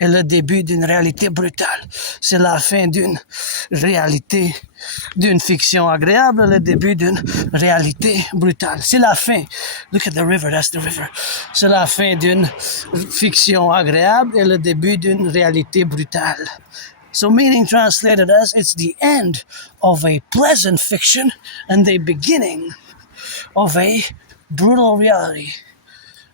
Et le début d'une réalité brutale. C'est la fin d'une réalité, d'une fiction agréable, le début d'une réalité brutale. C'est la fin. Look at the river, that's the river. C'est la fin d'une fiction agréable et le début d'une réalité brutale. So meaning translated as, it's the end of a pleasant fiction and the beginning of a brutal reality.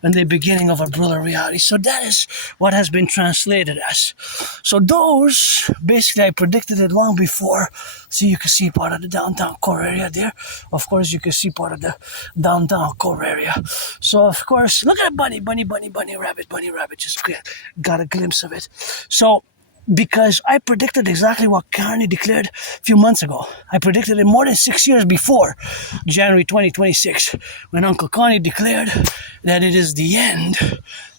And the beginning of a brutal reality. So that is what has been translated as. So those, basically I predicted it long before. So you can see part of the downtown core area there. Of course you can see part of the downtown core area. So of course, look at a bunny, rabbit, just got a glimpse of it. So, because I predicted exactly what Carney declared a few months ago. I predicted it more than 6 years before January 2026, when Uncle Connie declared that it is the end.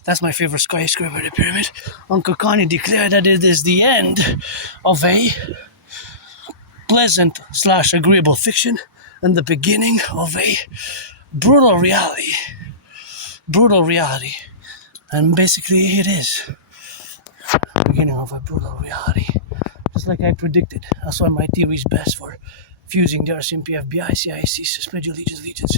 That's my favorite skyscraper, the pyramid. Uncle Connie declared that it is the end of a pleasant/agreeable fiction and the beginning of a brutal reality. Brutal reality. And basically it is. Beginning of a brutal reality. Just like I predicted. That's why my theory is best for fusing the RCMP, FBI, CIC, pledge allegiance.